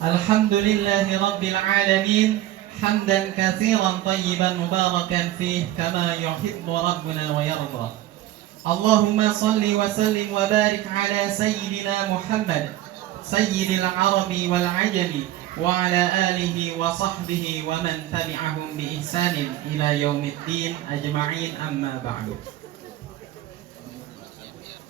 الحمد لله رب العالمين حمدا كثيرا طيبا مباركا فيه كما يحب ربنا ويرضى. اللهم صل وسلم وبارك على سيدنا محمد سيد العرب والعجم وعلى آله وصحبه ومن تبعهم بإحسان إلى يوم الدين أجمعين. أما بعد.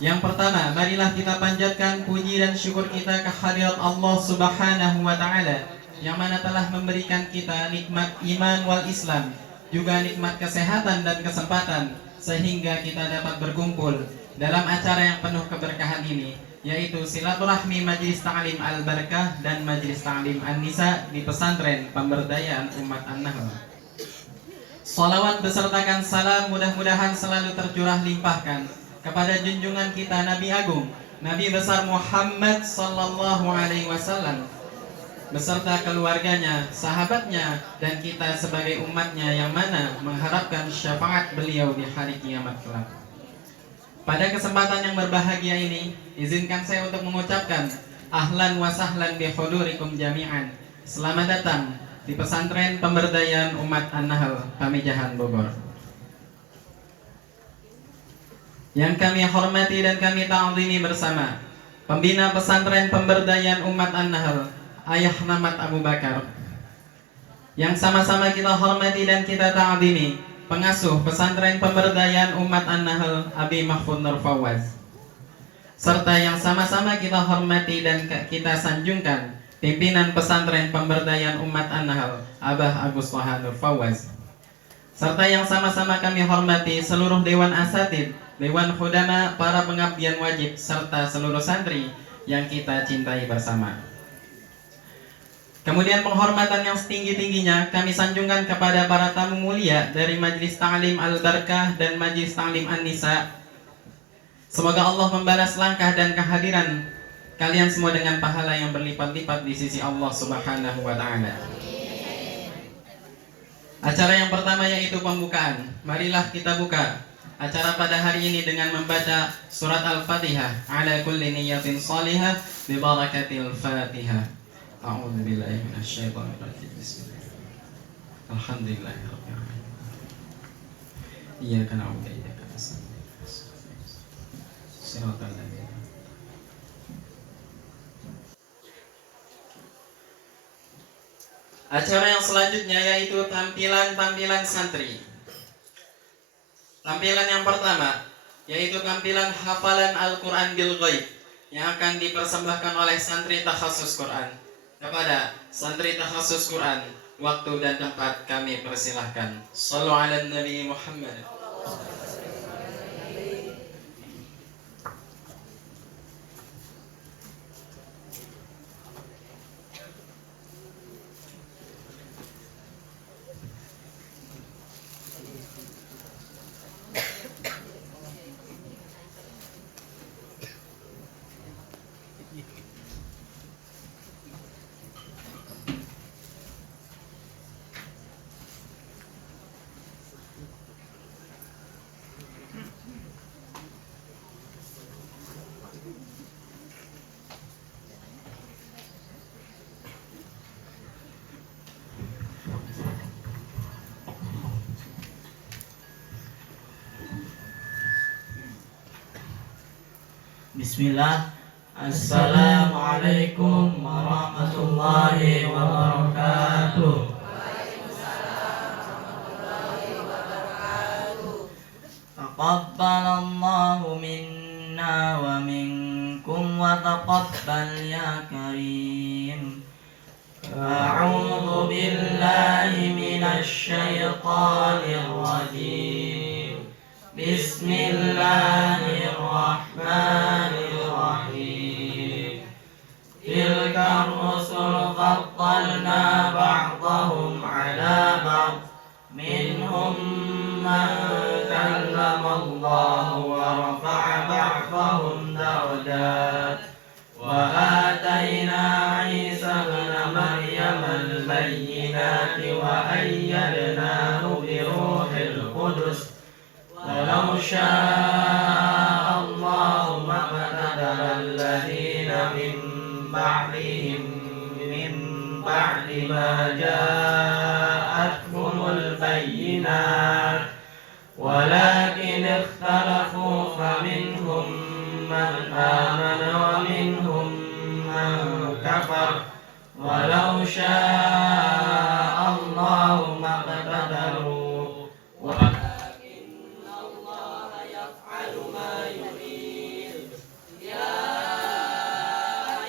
Yang pertama, marilah kita panjatkan puji dan syukur kita kehadirat Allah Subhanahu wa taala yang mana telah memberikan kita nikmat iman wal Islam, juga nikmat kesehatan dan kesempatan sehingga kita dapat berkumpul dalam acara yang penuh keberkahan ini, yaitu silaturahmi Majelis Ta'lim Al-Barakah dan Majelis Ta'lim An-Nisa di Pesantren Pemberdayaan Umat An-Nahl. Salawat besertakan salam mudah-mudahan selalu tercurah limpahkan kepada junjungan kita Nabi Agung, Nabi besar Muhammad sallallahu alaihi wasallam beserta keluarganya, sahabatnya, dan kita sebagai umatnya yang mana mengharapkan syafaat beliau di hari kiamat kelak. Pada kesempatan yang berbahagia ini, izinkan saya untuk mengucapkan ahlan wa sahlan bi hudurikum jami'an. Selamat datang di Pesantren Pemberdayaan Umat An-Nahl, Pamijahan, Bogor. Yang kami hormati dan kami ta'zimi bersama Pembina Pesantren Pemberdayaan Umat An-Nahl, Ayah Namat Abu Bakar. Yang sama-sama kita hormati dan kita ta'zimi Pengasuh Pesantren Pemberdayaan Umat An-Nahl, Abi Mahfud Nur Fawaz. Serta yang sama-sama kita hormati dan kita sanjungkan Pimpinan Pesantren Pemberdayaan Umat An-Nahl, Abah Agus Wahab Nur Fawaz. Serta yang sama-sama kami hormati seluruh Dewan Asatid, Dewan Khudama, para pengabdian wajib, serta seluruh santri yang kita cintai bersama. Kemudian penghormatan yang setinggi-tingginya kami sanjungkan kepada para tamu mulia dari Majelis Ta'lim Al-Barakah dan Majelis Ta'lim An-Nisa. Semoga Allah membalas langkah dan kehadiran kalian semua dengan pahala yang berlipat-lipat di sisi Allah Subhanahu wa taala. Acara yang pertama yaitu pembukaan. Marilah kita buka acara pada hari ini dengan membaca surat Al-Fatihah. Ala kulli niyatin salihah bi barakatil Fatihah. A'udzu billahi minasyaitonir rajim. Bismillahirrahmanirrahim. Alhamdulillahirabbil alamin. Iyyaka na'budu wa iyyaka nasta'in. Shiratal ladzina. Acara yang selanjutnya yaitu tampilan santri. Tampilan yang pertama yaitu tampilan hafalan Al-Quran bil Ghaib yang akan dipersembahkan oleh santri takhasus Quran. Kepada santri takhasus Quran, waktu dan tempat kami persilahkan. Shallu ala Nabi Muhammad. Bismillah. Assalamualaikum warahmatullahi wabarakatuh. Taqabbalallahu minna wa minkum wa taqabbal ya karim. A'udzu billahi minasy syaithanir rajim. Bismillahirrahmanirrahim. Tilka rusul faddalna ba'dahum 'ala ba'd. Minhum man kallama Allah wa rafa'a ba'dahum darajat. Wa atayna Isa ibn Maryam al-bayyinati wa ayyadnahu bi ruhil qudus. Walau syaa Allah ma qatala alladziina min ba'dihim min بعد ما جاءتهم البينات ولكن اختلفوا فمنهم من آمن ومنهم من كفر ولو شاء الله ما اقتتلوا ولكن الله يفعل ما يريد يا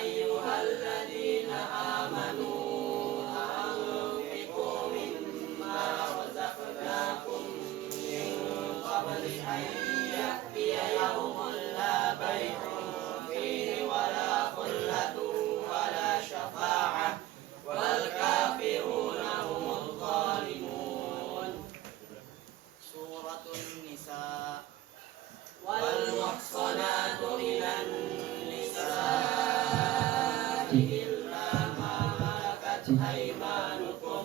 أيها الذين آمنوا أنفقوا مما رزقناكم من قبل أن يأتي يوم لا بيع فيه ولا خلة ولا شفاعة والكافرون هم الظالمون. سورة النساء. والمحصنات من النساء إلا ما ملكت أيمانكم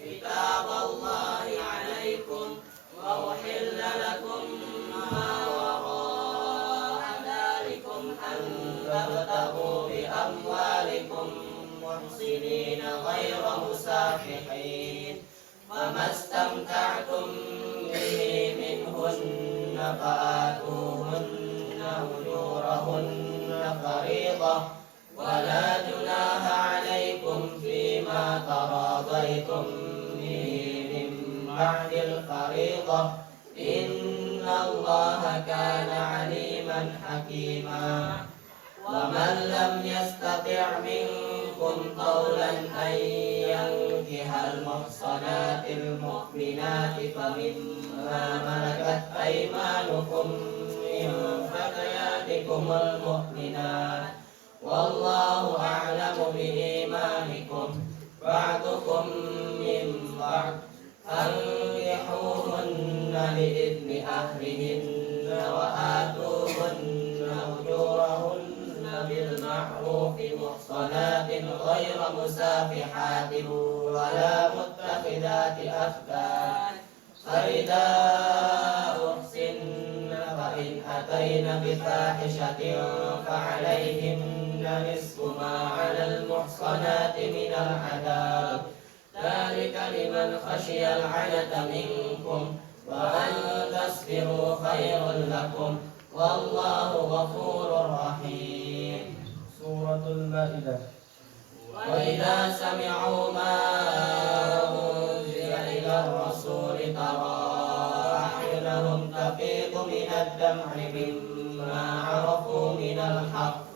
كتاب الله عليكم وأحل لكم ما وراء ذلكم أن تبتغوا بأموالكم محصنين غير مسافحين فما استمتعتم به منهن فآتوهن أجورهن فريضة ولا جناح عليكم فيما تراضيتم به من بعد الفريضة إن الله كان عليما حكيما. ومن لم يستطع منكم قولا أن ينكح المحصنات المؤمنات فمما ملكت أيمانكم من فتياتكم المؤمنات والله أعلم بإيمانكم بعضكم من بعض فانكحوهن بإذن أهلهن وآتوهن أجورهن بالمعروف محصنات غير مسافحات ولا متخذات أخدان فإذا أحسن فإن أتين بفاحشة فعليهن نصف ما على المحصنات من العذاب ذلك لمن خشي العنة منكم وأن تصبروا خير لكم والله غفور رحيم. سورة المائدة. وإذا سمعوا ما أنزل إلى الرسول ترى أعينهم تفيض من الدمع مما عرفوا من الحق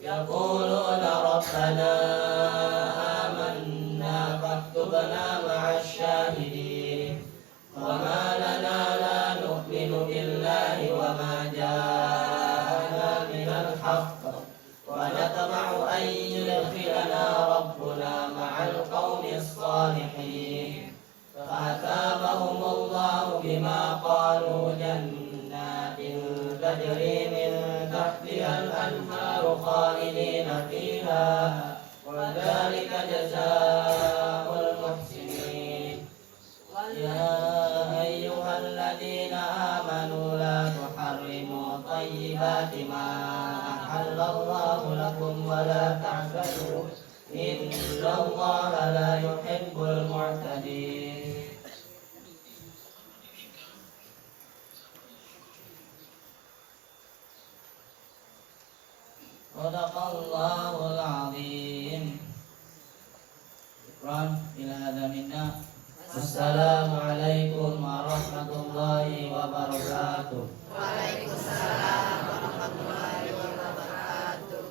يقولون ربنا آمنا فاكتبنا مع الشاهدين وما لنا لا نؤمن بالله وما جاءنا من الحق ونطمع أن يدخلنا ربنا مع القوم الصالحين فأثابهم الله بما قالوا جنات تجري من تحتها الأنهار خالدين فيها وذلك جزاء المحسنين. يا أيها الذين آمنوا لا تحرموا طيبات ما أحل الله لكم ولا تعتدوا إن الله لا يحب المعتدين. صدق الله العظيم. شكرا إلى هذا منا. السلام عليكم ورحمة الله وبركاته. Waalaikumsalam warahmatullahi wabarakatuh.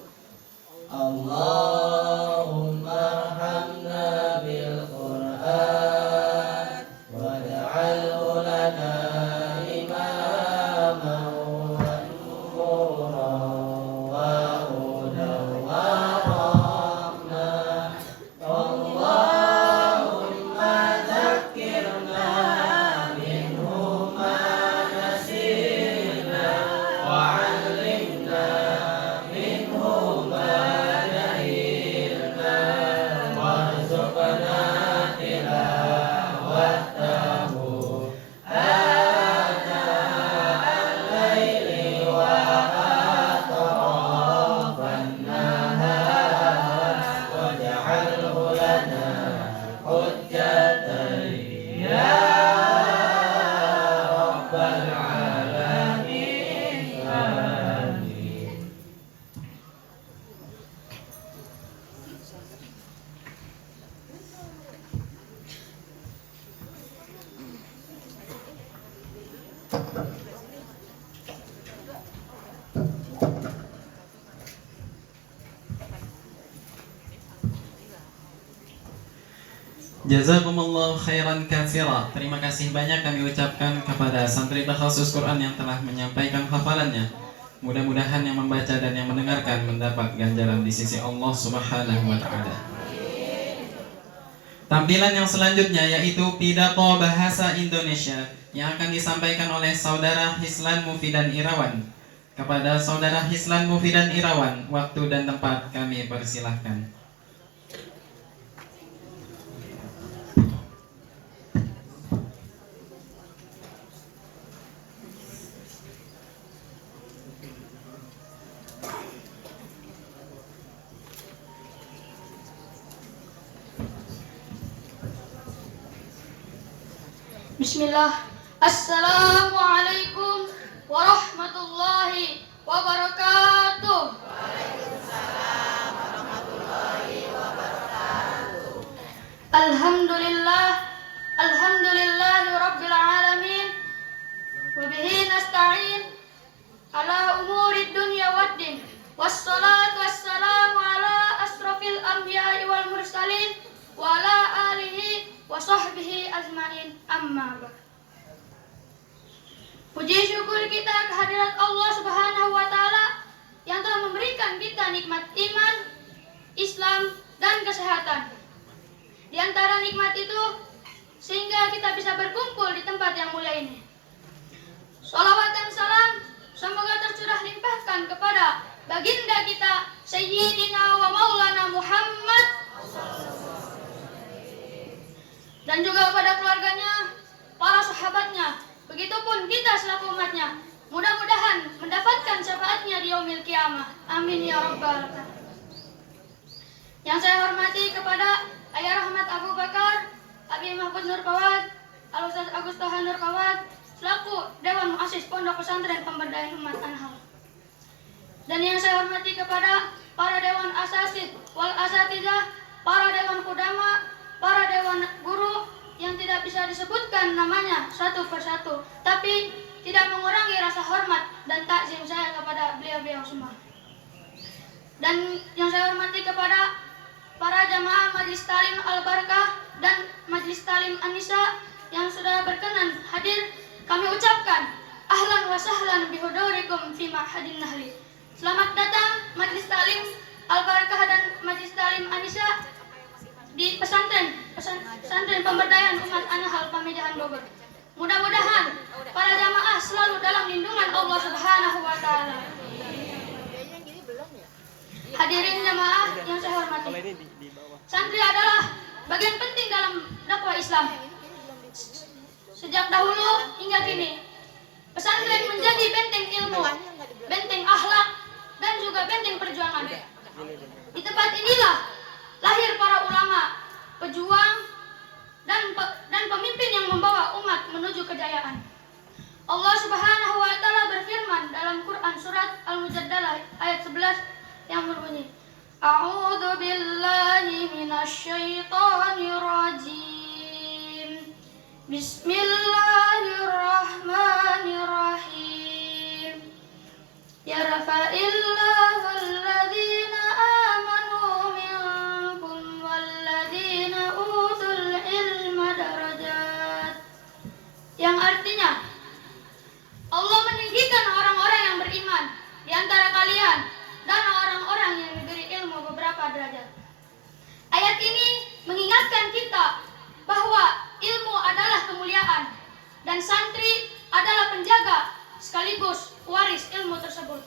Allahumma arhamna bil Qur'an waj'alhu lana imaman wa nuran wa hudan wa rahmah. Allahumma zakkirna minhu ma nasina wa 'allimna minhu ma jahilna. Jazakumullah khairan katsira. Terima kasih banyak kami ucapkan kepada santri takhasus Quran yang telah menyampaikan hafalannya. Mudah-mudahan yang membaca dan yang mendengarkan mendapat ganjaran di sisi Allah Subhanahu wa taala. Tampilan yang selanjutnya yaitu pidato bahasa Indonesia yang akan disampaikan oleh Saudara Hislan Mufidan Irawan. Kepada Saudara Hislan Mufidan Irawan, waktu dan tempat kami persilahkan. Bismillah. Assalamualaikum warahmatullahi wabarakatuh. Alhamdulillah. Alhamdulillahi rabbil alamin. Wa bihi nasta'in ala umuri dunya waddin. Wassalatu wassalamu ala asrafil anbiya'i wal mursalin wa ala alihi wa sahbihi ajmain, amma ba'd. Puji syukur kita kehadirat Allah Subhanahu wa taala yang telah memberikan kita nikmat iman, Islam, dan kesehatan. Di antara nikmat itu sehingga kita bisa berkumpul di tempat yang mulia ini. Shalawat dan salam semoga tercurah limpahkan kepada baginda kita Sayyidina wa Maulana Muhammad dan juga kepada keluarganya, para sahabatnya, begitupun kita selaku umatnya. Mudah-mudahan mendapatkan syafaatnya di yaumil qiyamah. Amin ya rabbal alamin. Yang saya hormati kepada Ayah Rahmat Abu Bakar, Abi Mahfud Nur Fawad, Al-Ustaz Agus Toha Nur Fawad, selaku Dewan Muassis Pondok Pesantren Pemberdayaan Umat Anhal. Dan yang saya hormati kepada para Dewan Asatidz wal Asatidzah, para Dewan Qudama, para dewan guru yang tidak bisa disebutkan namanya satu persatu, tapi tidak mengurangi rasa hormat dan takzim saya kepada beliau-beliau semua. Dan yang saya hormati kepada para jamaah Majelis Talim Al-Barakah dan Majelis Talim An-Nisa yang sudah berkenan hadir, kami ucapkan ahlan wa sahlan bihudurikum fi ma'hadin nahli. Selamat datang Majelis Talim Al-Barakah dan Majelis Talim An-Nisa di pesantren Pemberdayaan Umat Anhal Pamijahan Bogor. Mudah-mudahan para jamaah selalu dalam lindungan Allah Subhanahu wa taala. Hadirin jamaah yang saya hormati. Santri adalah bagian penting dalam dakwah Islam. Sejak dahulu hingga kini, pesantren menjadi benteng ilmu, benteng akhlak, dan juga benteng perjuangan. Di tempat inilah lahir para ulama, pejuang, dan pemimpin yang membawa umat menuju kejayaan. Allah Subhanahu wa taala berfirman dalam Quran surat Al-Mujadalah ayat 11 yang berbunyi, A'udzu billahi minasyaitonir rajim. Bismillahirrahmanirrahim. Yarfa'illahu alladhina amanu minkum walladhina utul ilma darajat. Yang artinya Allah meninggikan orang-orang yang beriman di antara kalian dan orang-orang yang diberi ilmu beberapa derajat. Ayat ini mengingatkan kita bahwa ilmu adalah kemuliaan dan santri adalah penjaga sekaligus waris ilmu tersebut.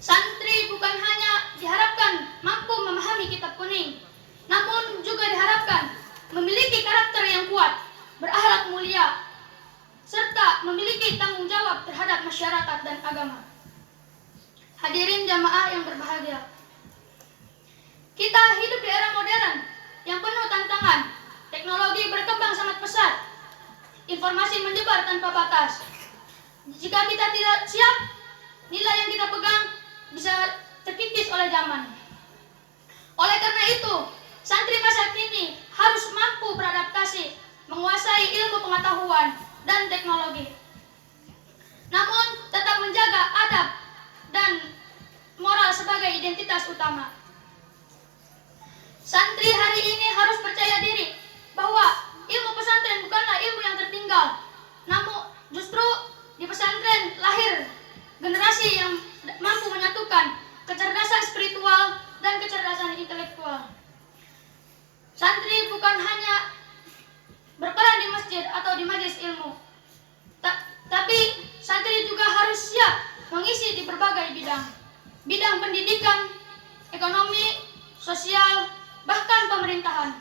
Santri bukan hanya diharapkan mampu memahami kitab kuning, namun juga diharapkan memiliki karakter yang kuat, berakhlak mulia, serta memiliki tanggung jawab terhadap masyarakat dan agama. Hadirin jamaah yang berbahagia, kita hidup di era modern yang penuh tantangan. Teknologi berkembang sangat pesat, informasi menyebar tanpa batas. Jika kita tidak siap, nilai yang kita pegang bisa terkikis oleh zaman. Oleh karena itu, santri masa kini harus mampu beradaptasi, menguasai ilmu pengetahuan dan teknologi, namun tetap menjaga adab dan moral sebagai identitas utama. Santri hari ini harus percaya bahkan pemerintahan.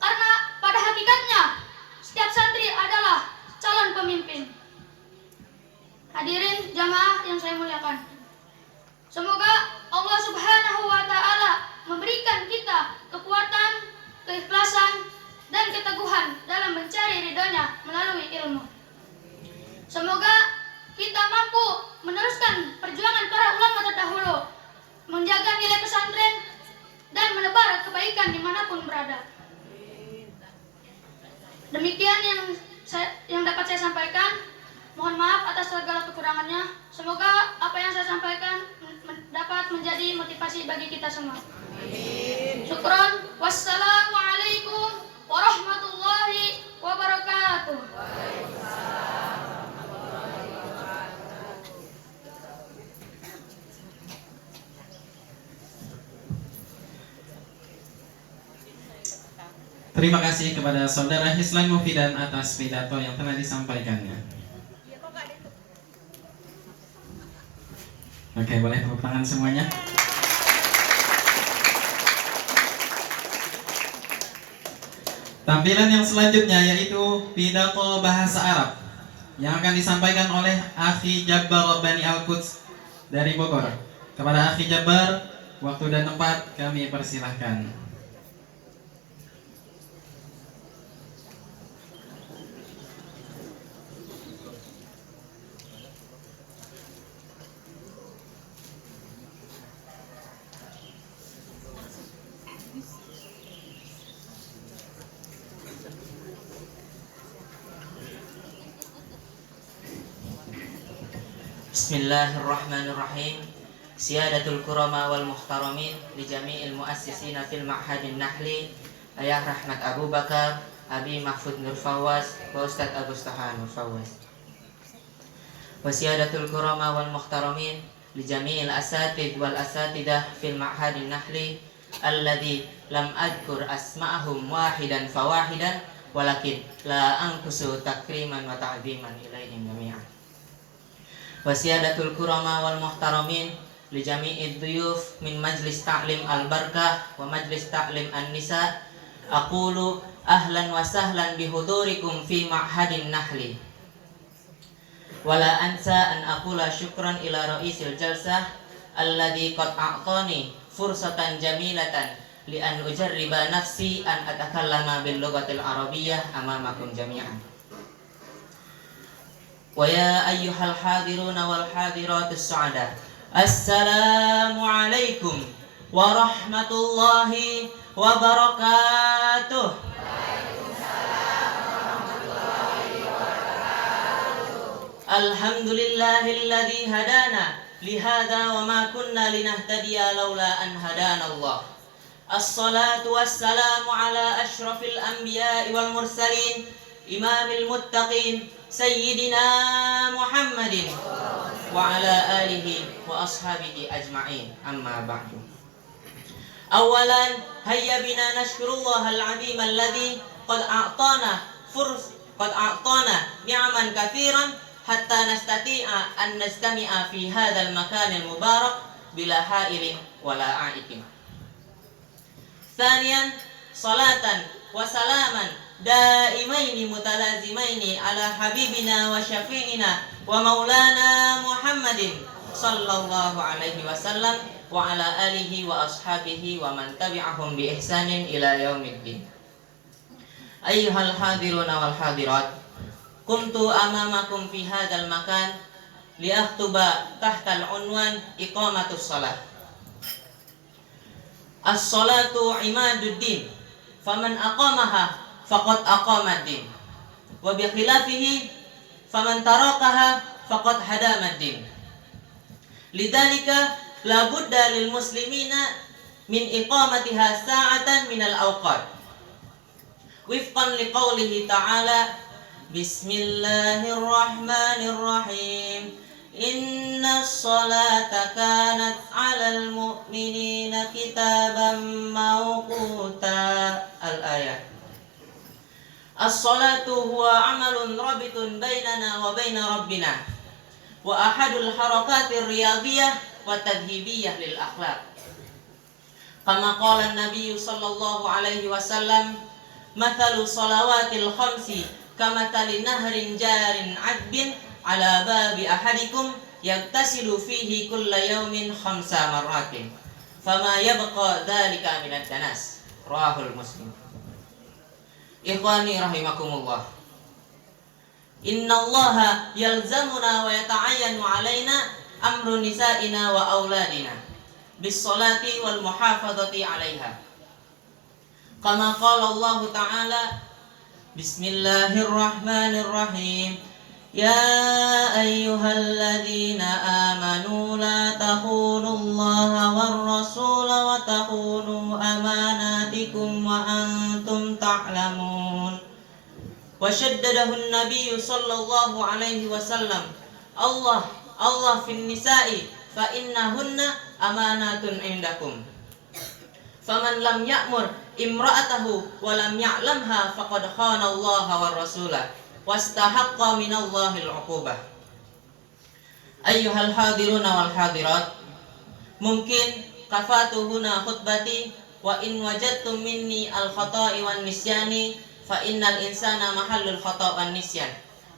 Karena pada hakikatnya setiap santri adalah calon pemimpin. Hadirin jamaah yang saya muliakan, semoga Allah Subhanahu wa Ta'ala memberikan kita kekuatan, keikhlasan, dan keteguhan dalam mencari ridhonya melalui ilmu. Semoga kita mampu meneruskan perjuangan para ulama terdahulu, menjaga nilai pesantren, dan menebar kebaikan dimanapun berada. Demikian yang dapat saya sampaikan. Mohon maaf atas segala kekurangannya. Semoga apa yang saya sampaikan dapat menjadi motivasi bagi kita semua. Syukron. Wassalamualaikum warahmatullahi wabarakatuh. Terima kasih kepada Saudara Hislan Mufidan atas pidato yang telah disampaikannya. Oke, boleh tepuk tangan semuanya. Tampilan yang selanjutnya yaitu pidato bahasa Arab yang akan disampaikan oleh Akhi Jabbar Rabbani Al-Quds dari Bogor. Kepada Akhi Jabbar, waktu dan tempat kami persilahkan. Bismillahirrahmanirrahim. Siyadatul kurama wal muhtaramin li jami'il muassisina fil ma'hadin nahli, Ayah Rahmat Abu Bakar, Abi Mahfud Nur Fawaz, wa Ustadz Agus Taha Nur Fawaz. Wa siyadatul kurama wal muhtaramin li jami'il asatid wal asatidah fil ma'hadin nahli, alladhi lam adkur asma'ahum wahidan fawahidan, walakin la ankusu takriman wa ta'ziman ilaihim jami'an. Wasiyadatul kurama wal muhtaramin li jami'id duyuf min majlis ta'lim al-barakah wa majlis ta'lim an-nisa, aqulu ahlan wa sahlan bihudurikum fi ma'hadin nahli, wala ansa an aqula syukran ila ra'isil jalsah alladhi qad a'tani fursatan jamilatan li an ujarriba nafsi an atakallama bil lughatil arabiyyah amamakum jami'an. Wa ya ayyuhal hadiruna wal hadiratus su'ada, assalamu alaikum warahmatullahi wabarakatuh. Alhamdulillahilladzi hadana lihada wa ma kunna linahtadiya laula an hadana Allah. Assalatu wassalamu ala ashrafil anbiya'i wal mursalin, imamil muttaqin, Sayyidina Muhammadin wa ala alihi wa ashabihi ajma'in, amma ba'du. Awalan, hayya bina nashkurullah al-azim alladhi qad a'tana ni'aman kathiran hatta nastati'a an nastami'a fi hadzal makan al-mubarak bila ha'ilin wala a'ikin. Thaniyan, salatan wa salaman daimaini mutalazimaini ala habibina wa syafi'ina wa maulana Muhammadin sallallahu alaihi wasallam wa ala alihi wa ashabihi wa man tabi'ahum bi ihsanin ila yaumiddin. Ayyuhal hadiruna wal hadirat, kuntu amamakum fi hadzal makan li akhtuba tahta al-unwan iqamatus shalah. As-salatu imaduddin, faman aqamaha faqad aqamad-din, wa bi khilafihi faman tarakaha faqad hadamad-din. Lidzalika la budda lil muslimina min iqamatiha sa'atan min al-awqat, wifqan liqaulihi ta'ala, bismillahirrahmanirrahim, inna sholata kanat 'alal mu'minina kitaban mawquta. Al-ayat. As-salatu huwa amalun rabitun bainana wa baina rabbina, wa ahadul harakatir riyadiyah wa tadhibiyah lil akhlaq. Kama qala an-nabiy sallallahu alaihi wasallam, "Mathalu salawatil khamsi kamathali nahrin jarin 'adbin ala babi ahadikum yaktasilu fihi kulla yawmin khamsa marratin fama yabqa dhalika minad danas." Rawahul Muslim. Ikhwani rahimakumullah, innallaha yalzamuna wa yata'ayyanu alaina amru nisa'ina wa auladina bis salati wal muhafadzati 'alaiha. Kama qala Allah Ta'ala, Bismillahirrahmanirrahim, Ya ayyuhalladzina amanu la takhunullaha war rasula wa takhunu amanatikum wa antum ta'lamun. Wa shaddadahu an-nabiy sallallahu alaihi wasallam, Allah fin nisa'i fa innahunna amanatun indakum. Faman lam ya'mur imra'atahu wa lam ya'lamha faqad khana Allah wa rasulah wastahaqqa minallahil 'uqubah. Ayyuhal hadiruna wal hadirat, mungkin kafatuhuna khutbati wa in wajadtum minni al khata'i wan nisyani fa innal insana mahallul khata' wan nisyan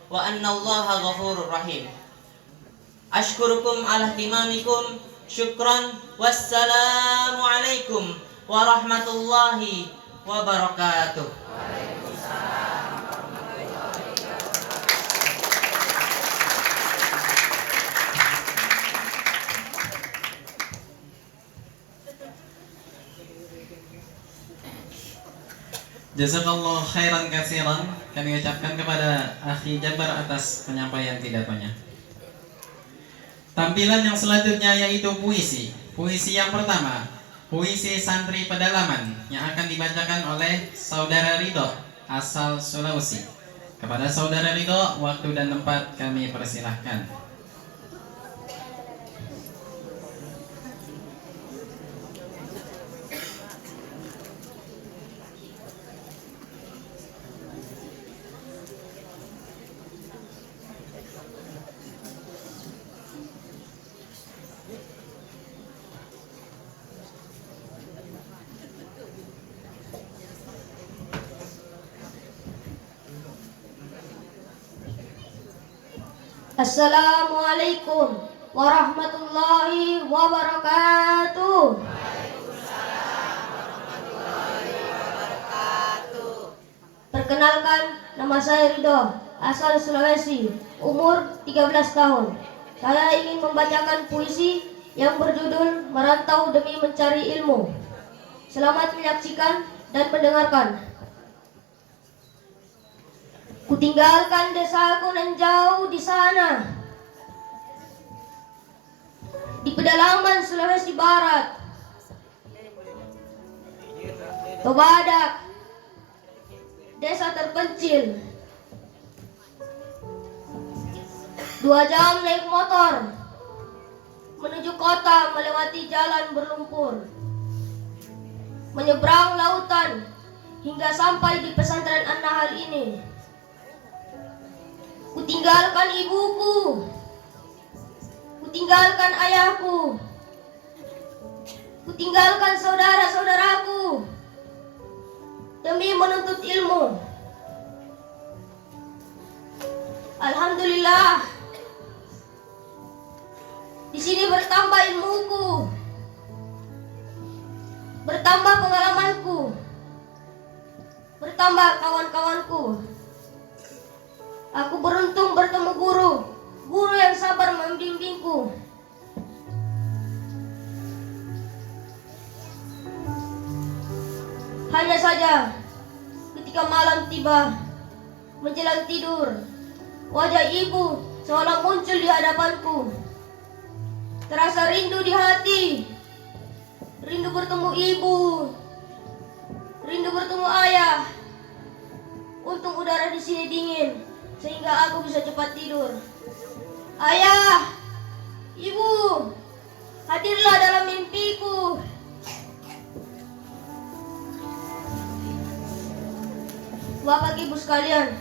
wa anna Allaha ghafurur rahim. Ashkurukum ala ihtimamikum, syukran, wassalamu alaikum warahmatullahi wabarakatuh. Jazakallah khairan katsiran, kami ucapkan kepada Akhi Jabar atas penyampaian pidatonya. Tampilan yang selanjutnya yaitu puisi. Puisi yang pertama, puisi santri pedalaman yang akan dibacakan oleh Saudara Ridho asal Sulawesi. Kepada Saudara Ridho, waktu dan tempat kami persilahkan. Assalamualaikum warahmatullahi wabarakatuh. Perkenalkan, nama saya Ridho, asal Sulawesi, umur 13 tahun. Saya ingin membacakan puisi yang berjudul Merantau Demi Mencari Ilmu. Selamat menyaksikan dan mendengarkan. Kutinggalkan desaku nan jauh di sana, di pedalaman Sulawesi Barat, Tobadak, desa terpencil. 2 jam naik motor menuju kota melewati jalan berlumpur, menyeberang lautan hingga sampai di pesantren An-Nahl ini. Kutinggalkan ibuku, kutinggalkan ayahku, kutinggalkan saudara-saudaraku demi menuntut ilmu. Alhamdulillah, di sini bertambah ilmuku, bertambah pengalamanku, bertambah kawan-kawanku. Aku beruntung bertemu guru yang sabar membimbingku. Hanya saja, ketika malam tiba, menjelang tidur, wajah ibu seolah muncul di hadapanku. Terasa rindu di hati, rindu bertemu ibu, rindu bertemu ayah. Untung udara di sini dingin, sehingga aku bisa cepat tidur. Ayah, ibu, hadirlah dalam mimpiku. Bapak ibu sekalian,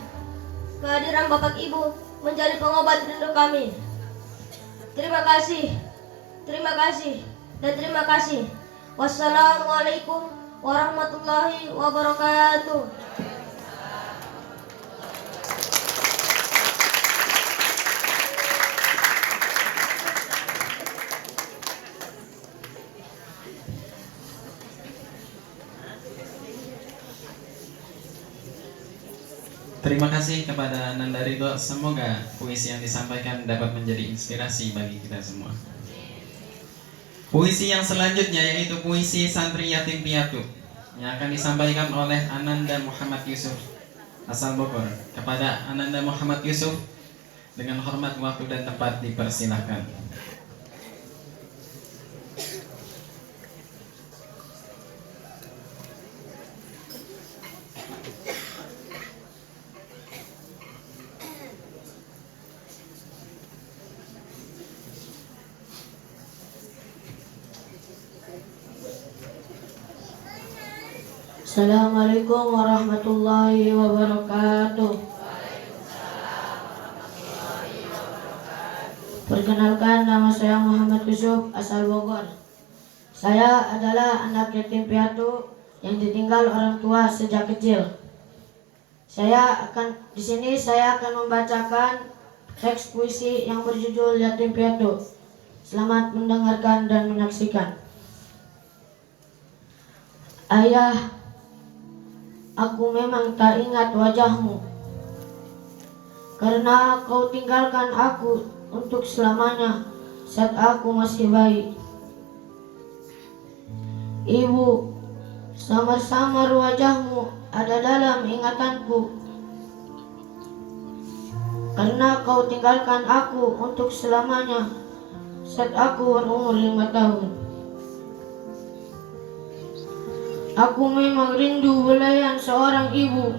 kehadiran bapak ibu menjadi pengobat rindu kami. Terima kasih, dan terima kasih. Wassalamualaikum warahmatullahi wabarakatuh. Terima kasih kepada Ananda Ridho. Semoga puisi yang disampaikan dapat menjadi inspirasi bagi kita semua. Puisi yang selanjutnya yaitu puisi Santri Yatim Piatu yang akan disampaikan oleh Ananda Muhammad Yusuf asal Bogor. Kepada Ananda Muhammad Yusuf dengan hormat, waktu dan tempat dipersilahkan. Assalamualaikum warahmatullahi wabarakatuh. Perkenalkan, nama saya Muhammad Yusuf asal Bogor. Saya adalah anak yatim piatu yang ditinggal orang tua sejak kecil. Di sini saya akan membacakan teks puisi yang berjudul Yatim Piatu. Selamat mendengarkan dan menyaksikan. Ayah, aku memang tak ingat wajahmu, karena kau tinggalkan aku untuk selamanya saat aku masih bayi. Ibu, samar-samar wajahmu ada dalam ingatanku, karena kau tinggalkan aku untuk selamanya saat aku berumur 5 tahun. Aku memang rindu belayan seorang ibu.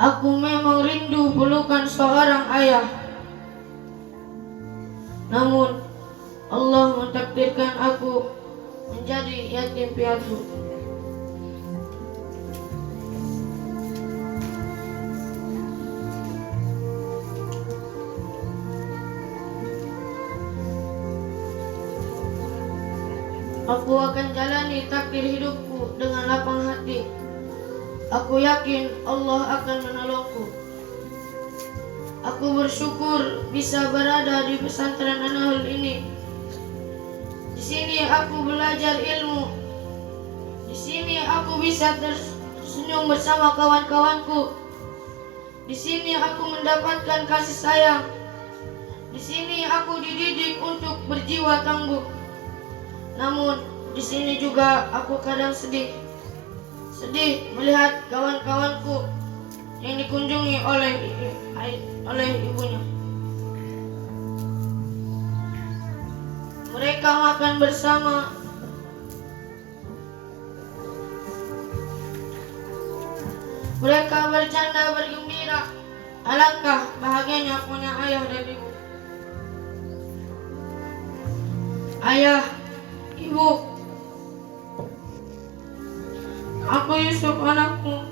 Aku memang rindu pelukan seorang ayah. Namun Allah mentakdirkan aku menjadi yatim piatu. Aku akan jalani takdir hidupku dengan lapang hati. Aku yakin Allah akan menolongku. Aku bersyukur bisa berada di pesantren An-Nahl ini. Di sini aku belajar ilmu. Di sini aku bisa tersenyum bersama kawan-kawanku. Di sini aku mendapatkan kasih sayang. Di sini aku dididik untuk berjiwa tangguh. Namun di sini juga aku kadang sedih melihat kawan-kawanku yang dikunjungi oleh ibunya. Mereka makan bersama, mereka bercanda bergembira. Alangkah bahagianya punya ayah dan ibu. Ayah, ibu, aku Yusuf anakmu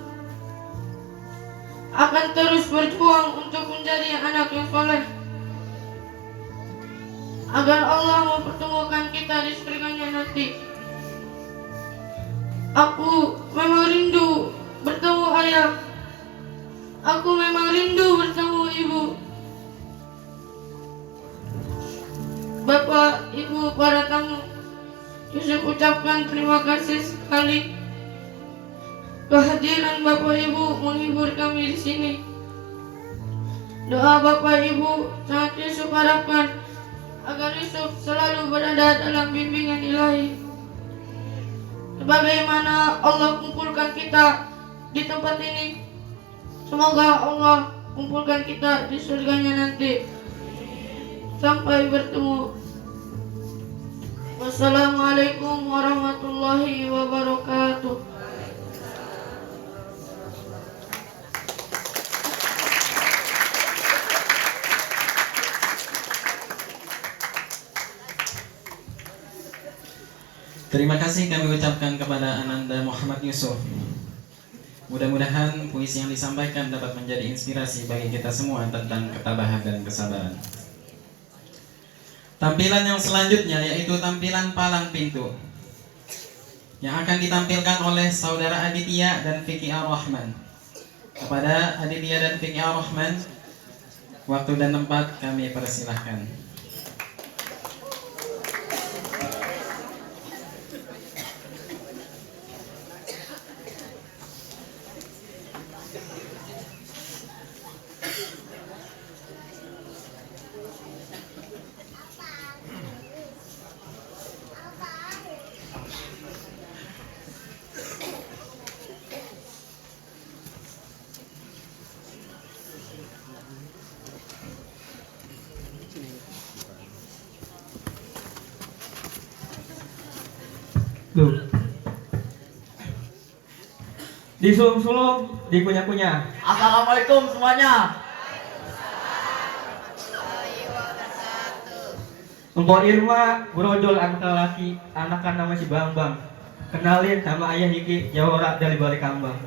akan terus berjuang untuk menjadi anak yang soleh, agar Allah mempertemukan kita di surganya nanti. Aku memang rindu bertemu ayah. Aku memang rindu bertemu ibu. Bapak, Ibu, para tamu, Yusuf ucapkan terima kasih sekali. Kehadiran Bapak Ibu menghibur kami di sini. Doa Bapak Ibu sangat Yusuf harapkan agar Yusuf selalu berada dalam bimbingan ilahi. Sebagaimana Allah kumpulkan kita di tempat ini, semoga Allah kumpulkan kita di surganya nanti. Sampai bertemu. Wassalamualaikum warahmatullahi wabarakatuh. Terima kasih kami ucapkan kepada Ananda Muhammad Yusuf. Mudah-mudahan puisi yang disampaikan dapat menjadi inspirasi bagi kita semua tentang ketabahan dan kesabaran. Tampilan yang selanjutnya yaitu tampilan palang pintu yang akan ditampilkan oleh saudara Aditya dan Vicky Ar-Rahman. Kepada Aditya dan Vicky Ar-Rahman, waktu dan tempat kami persilahkan. Tuh. Disulung-sulung, dikunyah-kunyah. Assalamualaikum semuanya. Empok Irma, brojol anak laki, anakan nama si Bambang. Kenalin sama ayah Hiki, jawara dari balik kambang.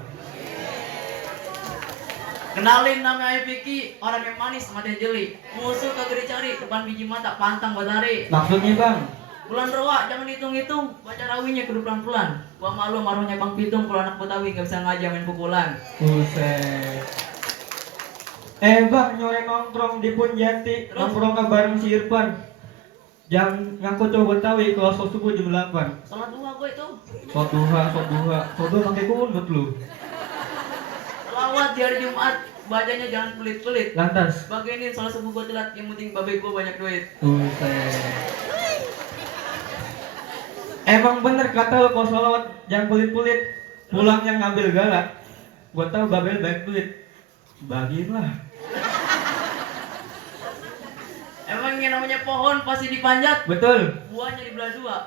Kenalin nama saya Vicky, orang yang manis mata jeli. Musuh kagak dicari, depan biji mata pantang batari. Maksudnya bang? Bulan Roa jangan hitung-hitung, baca rawinya kudu pelan-pelan. Gua malu maruhnya Bang Pitung kalau anak Betawi gak bisa ngajak main pukulan. Buset. Bang, nyore nongkrong di Punjati, nongkrong ke bareng si Irfan. Jam ngaku coba Betawi kalau subuh jam 8. Salat dua gue itu. Soduha pakai kunut lu. Selawat di hari Jumat, bacanya jangan pelit-pelit. Lantas. Bagianin salat subuh gue telat, yang penting babe gue banyak duit. Buset. Emang bener kata lo kalau sholawat jangan pelit-pelit. Pulang yang ngambil galak. Gua tahu babel baik duit. Bagiin lah. Emang yang namanya pohon pasti dipanjat, Betul. buahnya dibelah dua.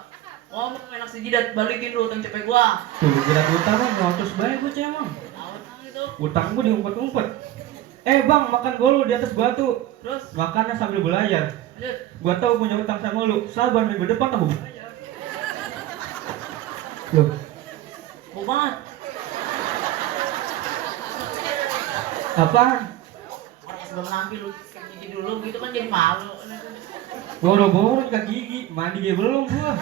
Ngomong enak si jidat, balikin lu utang cepet gua. Tuh gerak utang kan ngotos baik gue emang. Utang itu. Utang gue diumpet-umpet. Bang, makan bolu di atas batu. Terus, Makannya sambil belajar. lanjut. Gua tahu punya utang sama lu. Sabar minggu depan tahu. Loh, Mau banget. apaan? Orang sebelum nampil lu gigi dulu gitu kan jadi malu. Boro-boro ke gigi, mandi dia belum gua.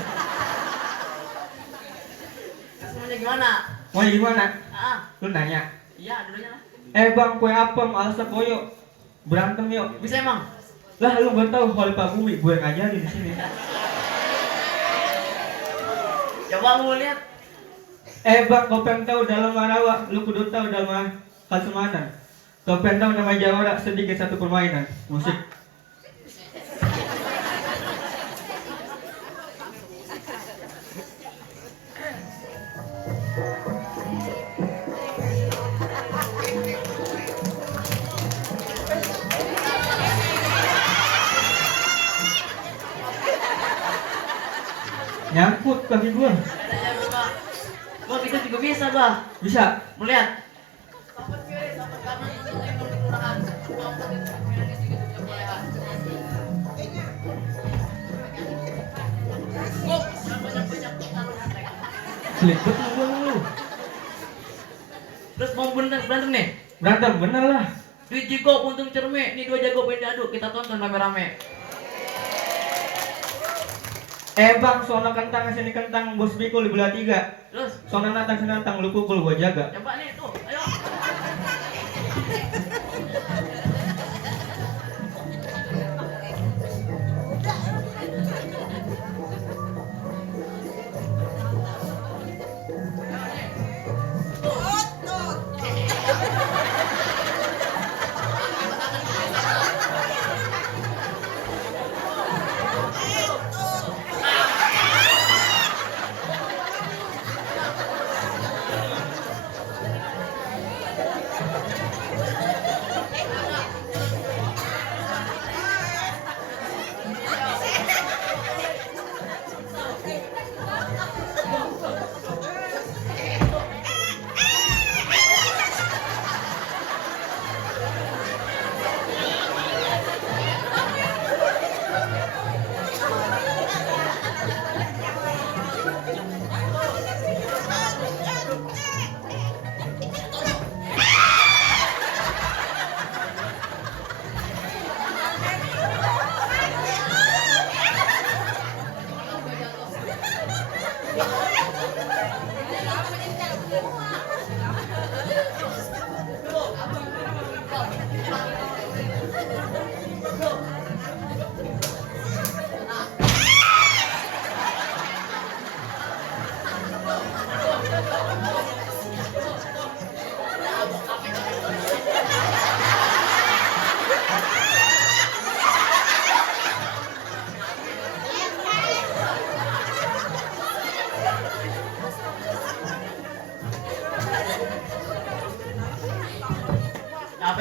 Semuanya gimana? Mau gimana? Ah, Lu nanya. iya dulunya lah. Bang, kue apem, alsa koyo. Berantem yuk. Bisa emang? Lah lu gak tahu kalau Pak Bumi, gue ngajarin di sini. Coba lu lihat. Bang, kau pengen tahu dalam marawa, lu kudu tahu dalam kalsemanan. Kau pengen tahu nama jawara sedikit satu permainan musik. Nyangkut kaki gua. Adanya Bapak. Gua gitu juga bisa, Bah. Bisa. Melihat. Selipet lu. Terus mau berantem nih. Berantem bener lah. Duit jigo untung cerme, nih dua jago pengen diaduk, kita tonton rame-rame. Bang, sono kentang sini kentang bos pikul di belah 3. Terus, Sono natang sini natang lu pukul gua jaga. coba nih tuh, ayo.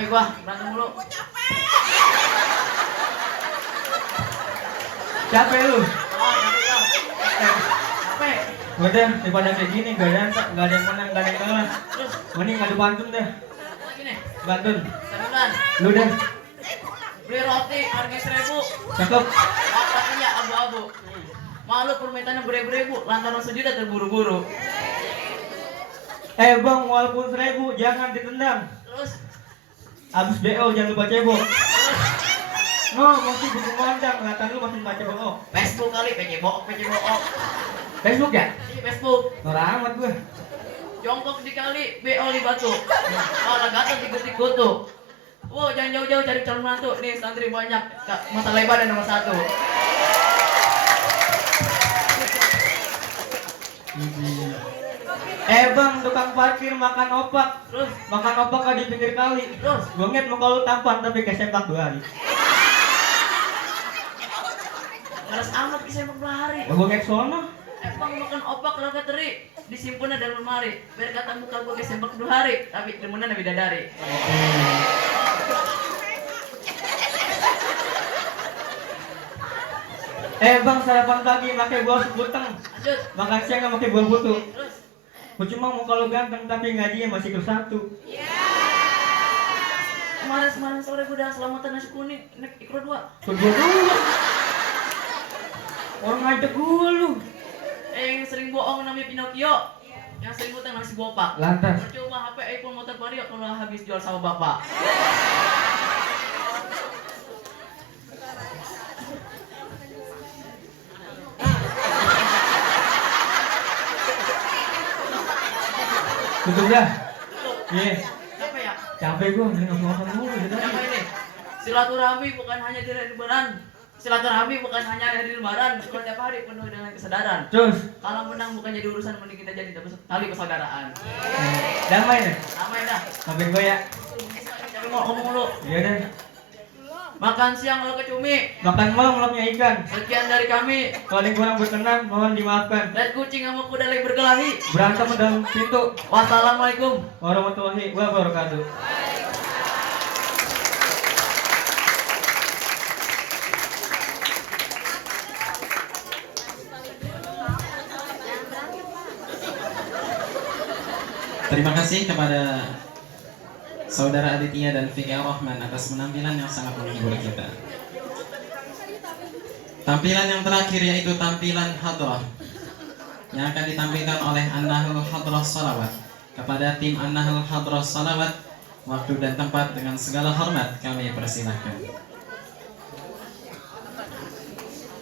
Capek gua, berantem mulu. Capek lu? Oh, capek gua. Capek. Udah, daripada kayak gini gak ada yang menang, gak ada yang kalah. Terus, Mending ngadu pantun dah. lagi nih. Pantun. Saluran. Lu dah. Beli roti harga 1.000. Cakep. Lapangannya abu-abu. Malu permintaannya beribu-ribu, lantaran sejuta terburu-buru. Bang, walaupun 1.000 jangan ditendang. Terus, Abis BO jangan lupa cebok. No, masih buku mandang, kelihatan lu masih baca bohong. Facebook kali, PC bohong. Facebook ya? Ini Facebook. Norak amat gue. Jongkok dikali, BO di batu. Kalau gatot ikut-ikut tuh. Wow, jangan jauh-jauh cari calon mantu. Nih, santri banyak. Masa lebar dan nomor 1. Bang, tukang parkir makan opak. Terus, Makan opak kan di pinggir kali. terus. Gue ngeliat muka lu tampan tapi kesempak 2 hari. Males amat bisa emang berlari. Gue ngeliat sono. Bang makan opak laga teri. Disimpan dalam lemari. Biar kata muka gue kesempak 2 hari. Tapi demenan bidadari. Bang, sarapan pagi pakai buah sekuteng. Lanjut. Makan siang nggak pakai buah putu. Terus. Cuma muka lu ganteng tapi ngajinya masih ke 1. Kemarin sore gue udah selamatan nasi kuning. Naik ikro 2. Kedua dulu. Orang ngajak gue lu. Yang sering bohong namanya Pinocchio. Yang sering utang nasi bopak. Lantas. Percuma HP iPhone motor Vario kalau habis jual sama bapak. Tutup dah. Iya. Apa ya? Capek gue ngomong mulu gitu. Apa ini? Silaturahmi bukan hanya di hari lebaran. Silaturahmi bukan hanya hari lebaran. Kalau tiap hari penuh dengan kesadaran. Terus. Kalau menang bukan jadi urusan, mending kita jadi tali persaudaraan. Damai nih. Ramai dah. Sampai gue ya. Tapi mau ngomong dulu. Iya deh. Makan siang lo kecumi. Makan malam lauknya ikan. Sekian dari kami. Kalau yang kurang berkenan mohon dimaafkan. Lihat kucing sama kuda lagi berkelahi. Berantem dalam pintu. Wassalamualaikum. Warahmatullahi wabarakatuh. Terima kasih kepada Saudara Aditya dan Fikri Rahman atas penampilan yang sangat menghibur kita. Tampilan yang terakhir yaitu tampilan hadrah yang akan ditampilkan oleh An-Nahlul Hadrah Salawat. Kepada tim An-Nahlul Hadrah Salawat, waktu dan tempat dengan segala hormat kami persilahkan.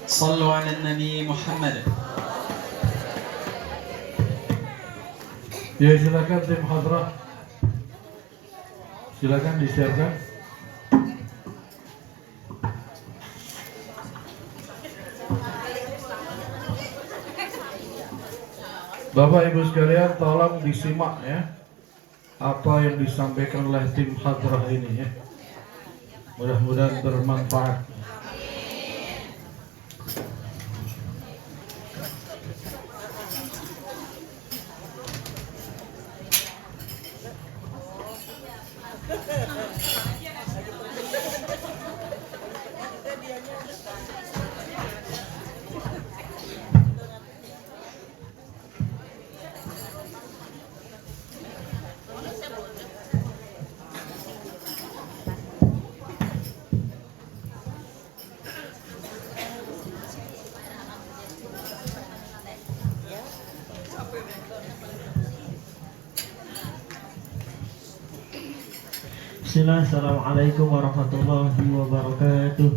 Sallu ala Nabi Muhammad. Ya, silakan tim hadrah. Silakan disiapkan. Bapak Ibu sekalian, tolong disimak ya apa yang disampaikan oleh tim hadrah ini ya. Mudah-mudahan bermanfaat. Bismillah, assalamualaikum warahmatullahi wabarakatuh.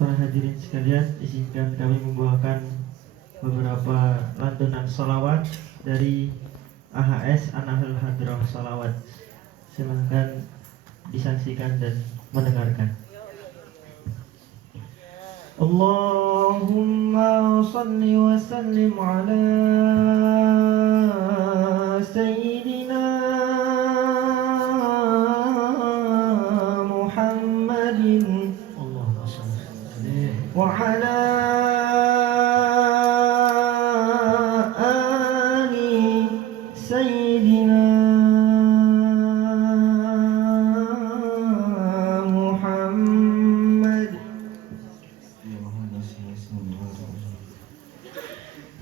Para hadirin sekalian, izinkan kami membawakan beberapa lantunan sholawat dari AHS An-Nahlul Hadrah Sholawat. Silahkan disaksikan dan mendengarkan. Allahumma salli wa sallim ala Sayyidina Muhammadin Allahumma salli wa ala ali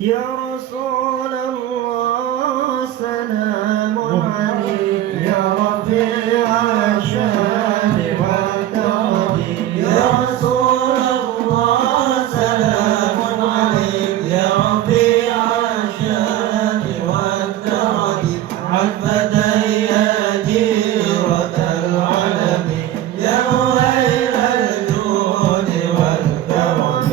يا رسول الله سلام عليك يا رفيع الشان والكرم يا رسول الله سلام عليك يا رفيع الشان والكرم عتبة يا جيرة العلم يا مهيل الجود والكرم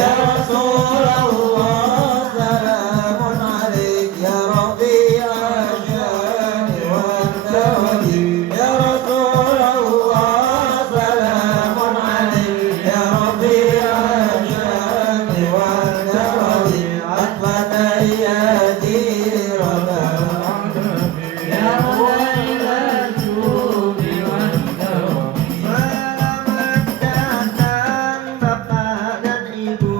يا رسول الله سلام عليك يا رفيع الشان والكرم يا رسول الله سلام عليك يا رفيع الشان والكرم عتبة يا جيرة العلم يا مهيل الجود والكرم Selamat datang Bapak dan Ibu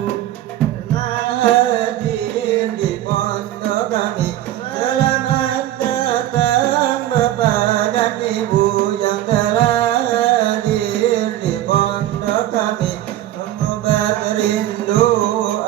hadir di pondok kami. Selamat datang Bapak dan Ibu yang telah hadir di pondok kami. Mengobat rindu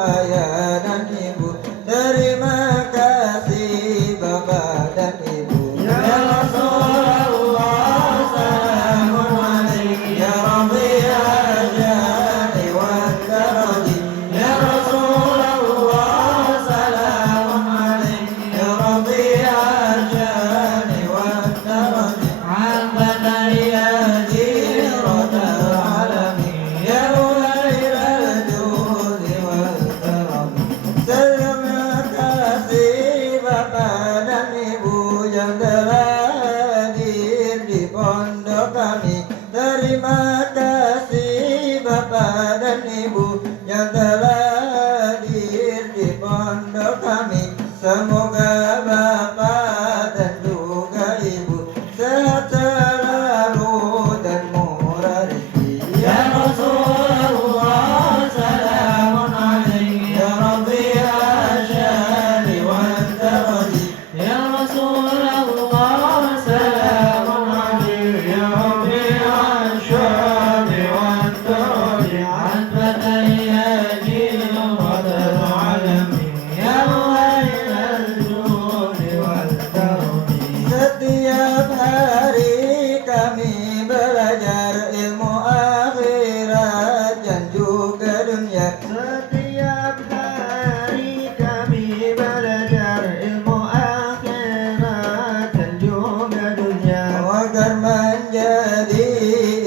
ayah dan ibu. Terima kasih Bapak dan Ibu. Ya Rasulullah salamun alaik ya Rabi'al jani wal karami ya Rasulullah salamun alaik ya Rabi'al jani wal karami abada ya jiratal alami ya muhairal judi wal karami. Terima kasih Bapak dan Ibu yang telah hadir di pondok kami. Terima kasih Bapak dan Ibu yang telah hadir di pondok kami. Semoga Bapak dan juga Ibu sehat selalu dan murah rezeki. Ya Rasulullah salamun alaik ya Rabi'al syani wal karami ya Rasulullah salamun alaik ya Rabi'al syani wal karami عتبة يا جيرة العلم يا مهيل الجود والكرم. Setiap hari kami belajar ilmu akhirat dan juga dunia. Setiap hari kami belajar ilmu akhirat dan juga dunia. Agar menjadi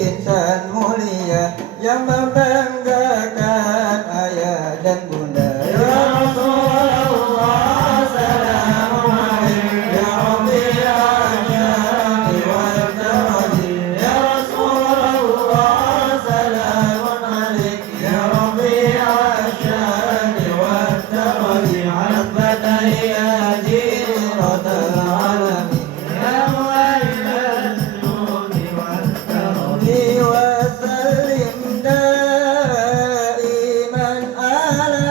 insan mulia yang membanggakan ayah dan bunda. Ya Rasulullah salamun alaik ya Rabi'al jani wal karami ya Rasulullah salamun alaik ya Rabi'al jani wal karami عتبة يا جيرة العلم يا مهيل الجود والكرم وسلم دائما على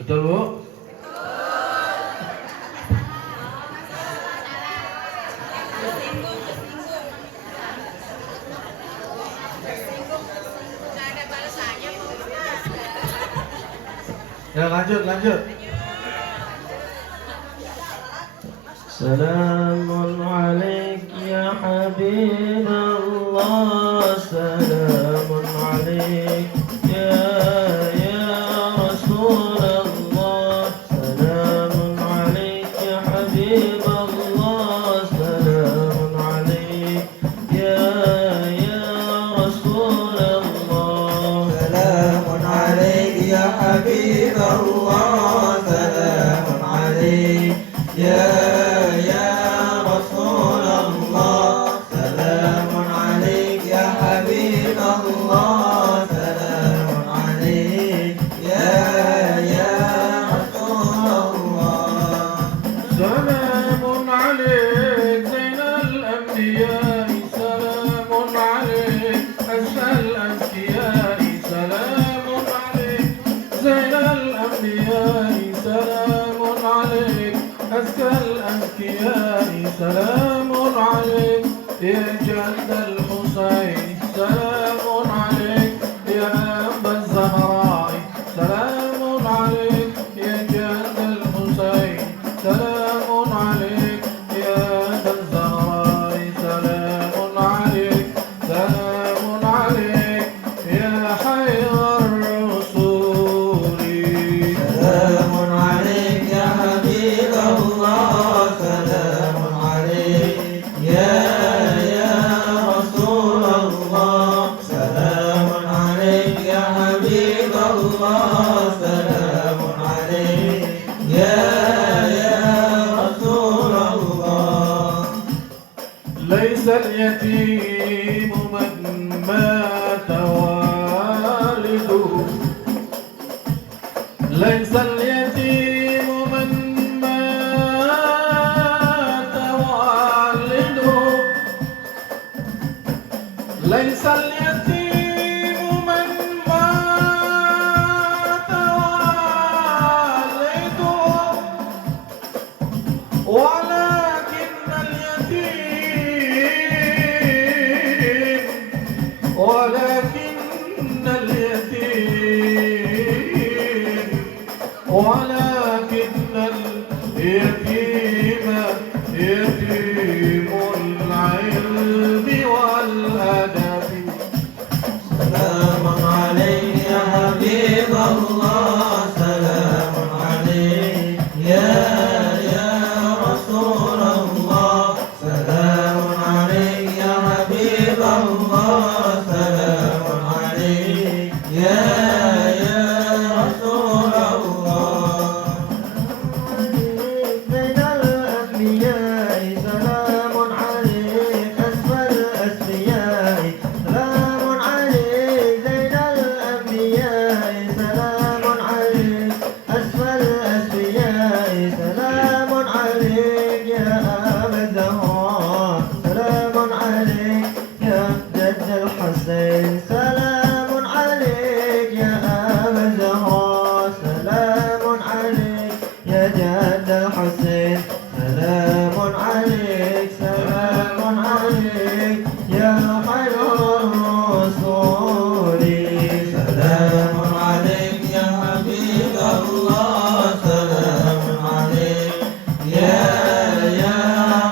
Betul Bu? Ya lanjut. Salamun alaik ya Habib Allah, salamun alaik ya Rasulullah, salamun alaik ya Habib Allah, salamun alaik ya Rasulullah, salamun alaik ya Habib Allah, salamun alaik ya سلام عليك يا جد الحسين، سلام عليك يا أبا الزهراء، سلام عليك يا جد الحسين، سلام عليك يا أبا الزهراء، سلام عليك يا خير الرسول، سلام عليك يا حبيب الله، سلام عليك يا رسول الله، سلام عليك يا حبيب الله، سلام عليك يا رسول الله. ليس اليتيم من مات والده، ليس اليتيم من مات والده، ليس اليتيم من مات والده، ولكن اليتيم ولكن اليتيم يتيم العلم والأدب. سلام عليك يا حبيب الله، سلام عليك يا رسول الله، سلام عليك يا حبيب الله، سلام عليك يا رسول الله. زين الأنبياء سلام عليك، أسفى الأسفياء سلام عليك، زين الأنبياء سلام عليك، أسفى الأسفياء سلام عليك يا أبا الزهراء، سلام عليك يا جد الحسين، سلام عليك يا أبا الزهراء، سلام عليك يا جد الحسين، سلام عليك يا خير الرسول، سلام عليك يا حبيب الله، سلام عليك يا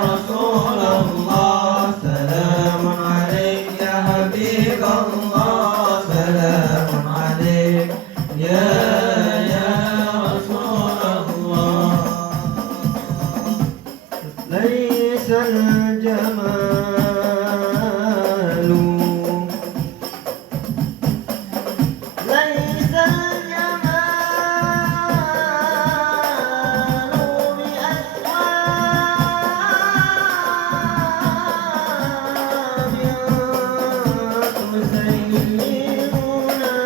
رسول الله، سلام عليك يا حبيب الله، سلام عليك يا رسول الله. ليس الجمال ليس الجمال بأسواب تزيننا،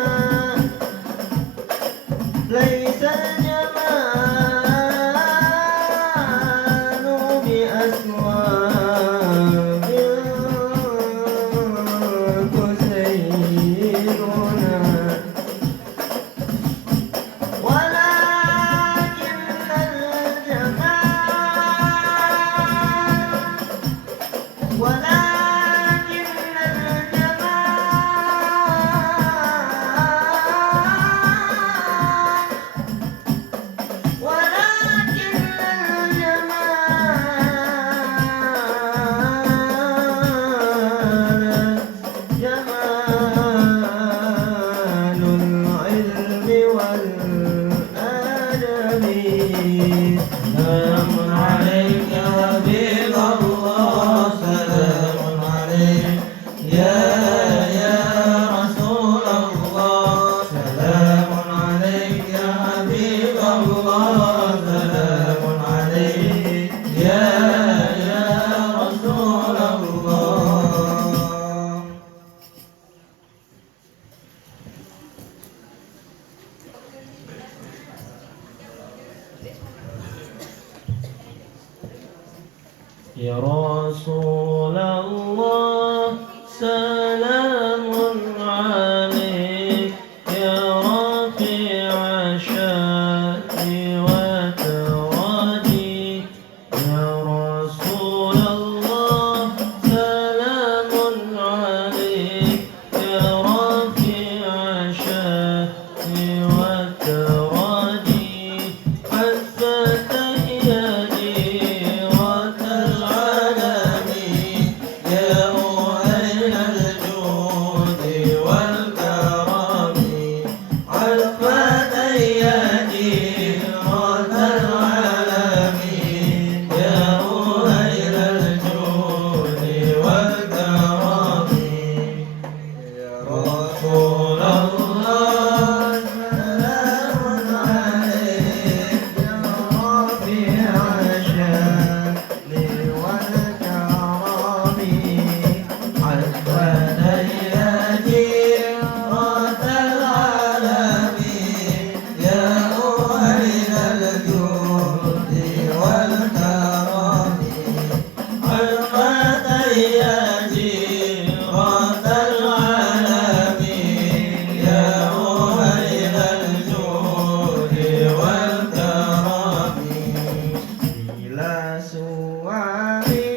ليس الجمال بأسواب تزيننا، ولكن العالمين سلام عليك يا حبيب الله سلام عليك يا رسول الله سلام عليك يا حبيب الله سلام عليك يا رسول الله يا رسول الله سلام عليك يا رفيع الشأن والتراجي يا رسول الله سلام عليك يا رفيع الشأن والتراجي حثت يدي العالمين يا أهل الجود والكرم عرفت يدي العالمين يا أهل الجود والكرم يا رسول الله سلام عليك يا رفيع الشأن والكرم عرفت يدي العالمين يا أهل الجود والكرم عرفت يدي العالمين يا أهل الجود والكرم bila suami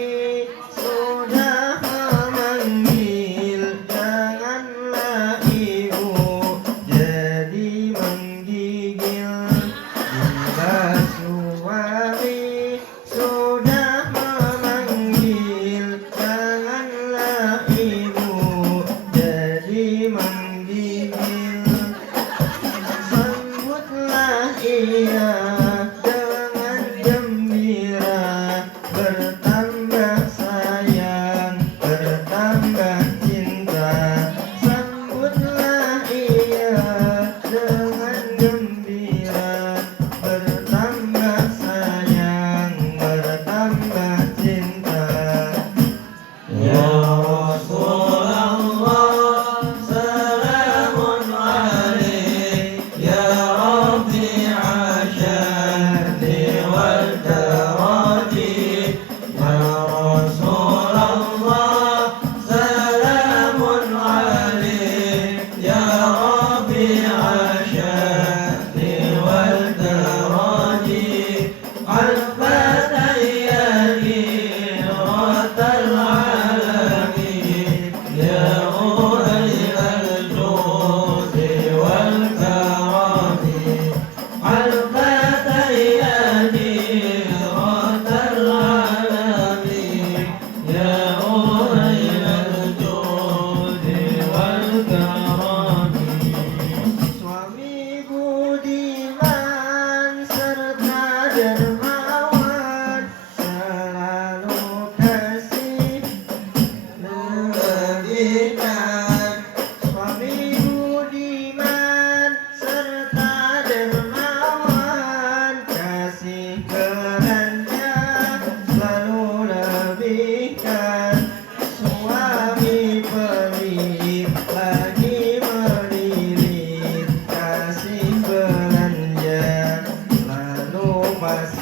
sudah memanggil janganlah ibu jadi menggigil bila suami sudah memanggil janganlah ibu jadi menggigil sambutlah ia dengan gembira bertambah sayang bertambah cinta sambutlah ia dengan gembira bertambah sayang bertambah cinta ya Rasulullah salamun alaik ya Rafi'a syahdi wal daraji ya Rasulullah salamun alaik ya Rafi'a syahdi wal daraji عرفت يدي العالمين يا أهل الجود والكرم عرفت يدي العالمين يا أهل الجود والكرم suami budiman serta dermawan selalu kasih memberikan suami budiman serta dermawan kasih belanja selalu lebihkan suami pelit lagi melilit kasih belanja lalu mas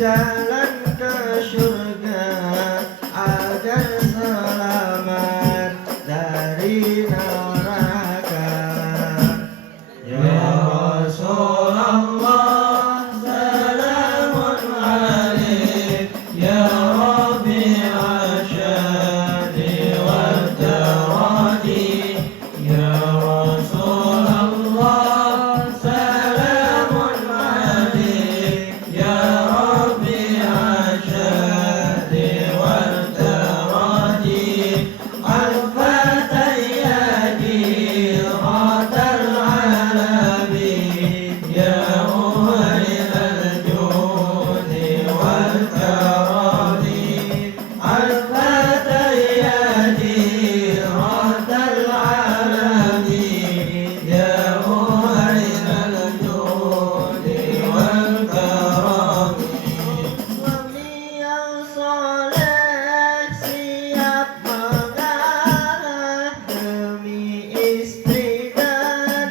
jalan ke surga agar selamat dari neraka. Ya Rasulullah, salamun alaik ya Rabbi asyadi wa daradi. Ya Rasulullah, salamun alaik ya Rabbi asyadi wa daradi. Al-Fatihadi Ratal Alamin ya Muhayyal Judi wal Karami. Al-Fatihadi Ratal Alamin ya Muhayyal Judi wal Karami. Suami yang soleh siap mengalah demi istri dan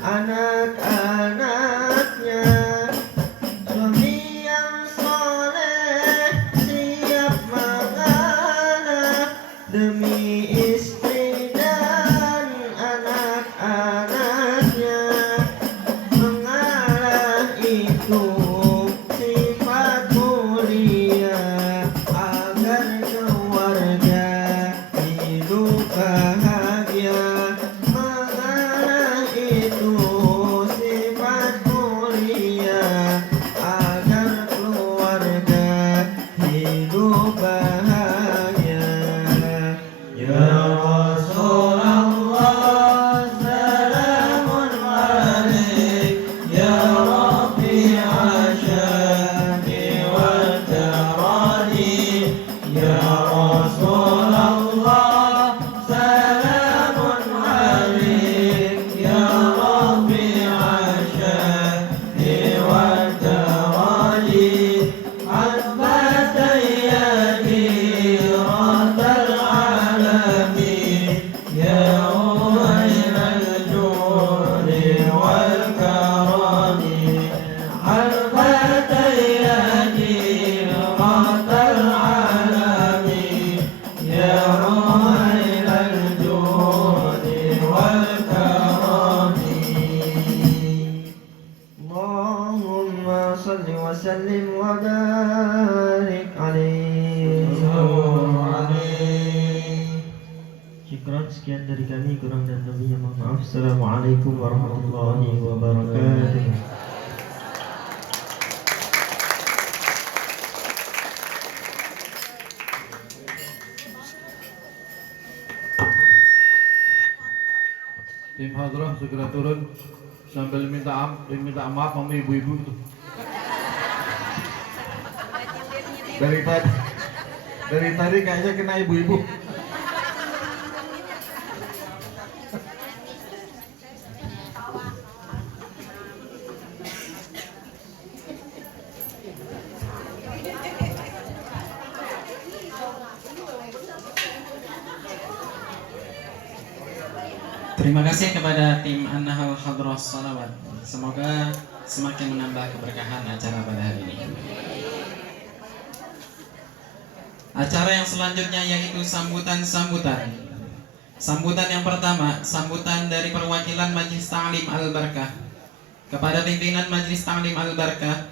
anak-anaknya. Suami yang soleh siap mengalah demi istri dan anak-anaknya. Mengalah itu sifat mulia agar keluarga hidup bahagia. Mengalah itu sifat mulia agar keluarga hidup bahagia. Ya Rasulullah, salamun alaik ya Rabbi asyadi wa daradi. Ya Rasulullah, salamun alaik ya Rabbi asyadi wa daradi. Al-Fatihadi Ratal Alamin ya Muhayyal Judi wal Karami. Al-Fatihadi Ratal Alamin ya Muhayyal Judi wal Karami. Allahumma salli wa sallim wa barik alaihi. Syukran, sekian dari kami, kurang dan lebihnya mohon maaf. Assalamualaikum warahmatullahi wabarakatuh. Tim hadrah segera turun sambil minta maaf sama ibu-ibu itu. Dari tadi kayaknya kena ibu-ibu. Terima kasih kepada tim An-Nahl Hadrah Salawat. Semoga semakin menambah keberkahan acara pada hari ini. Acara yang selanjutnya yaitu sambutan-sambutan. Sambutan yang pertama, sambutan dari perwakilan Majelis Ta'lim Al-Barakah. Kepada pimpinan Majelis Ta'lim Al-Barakah,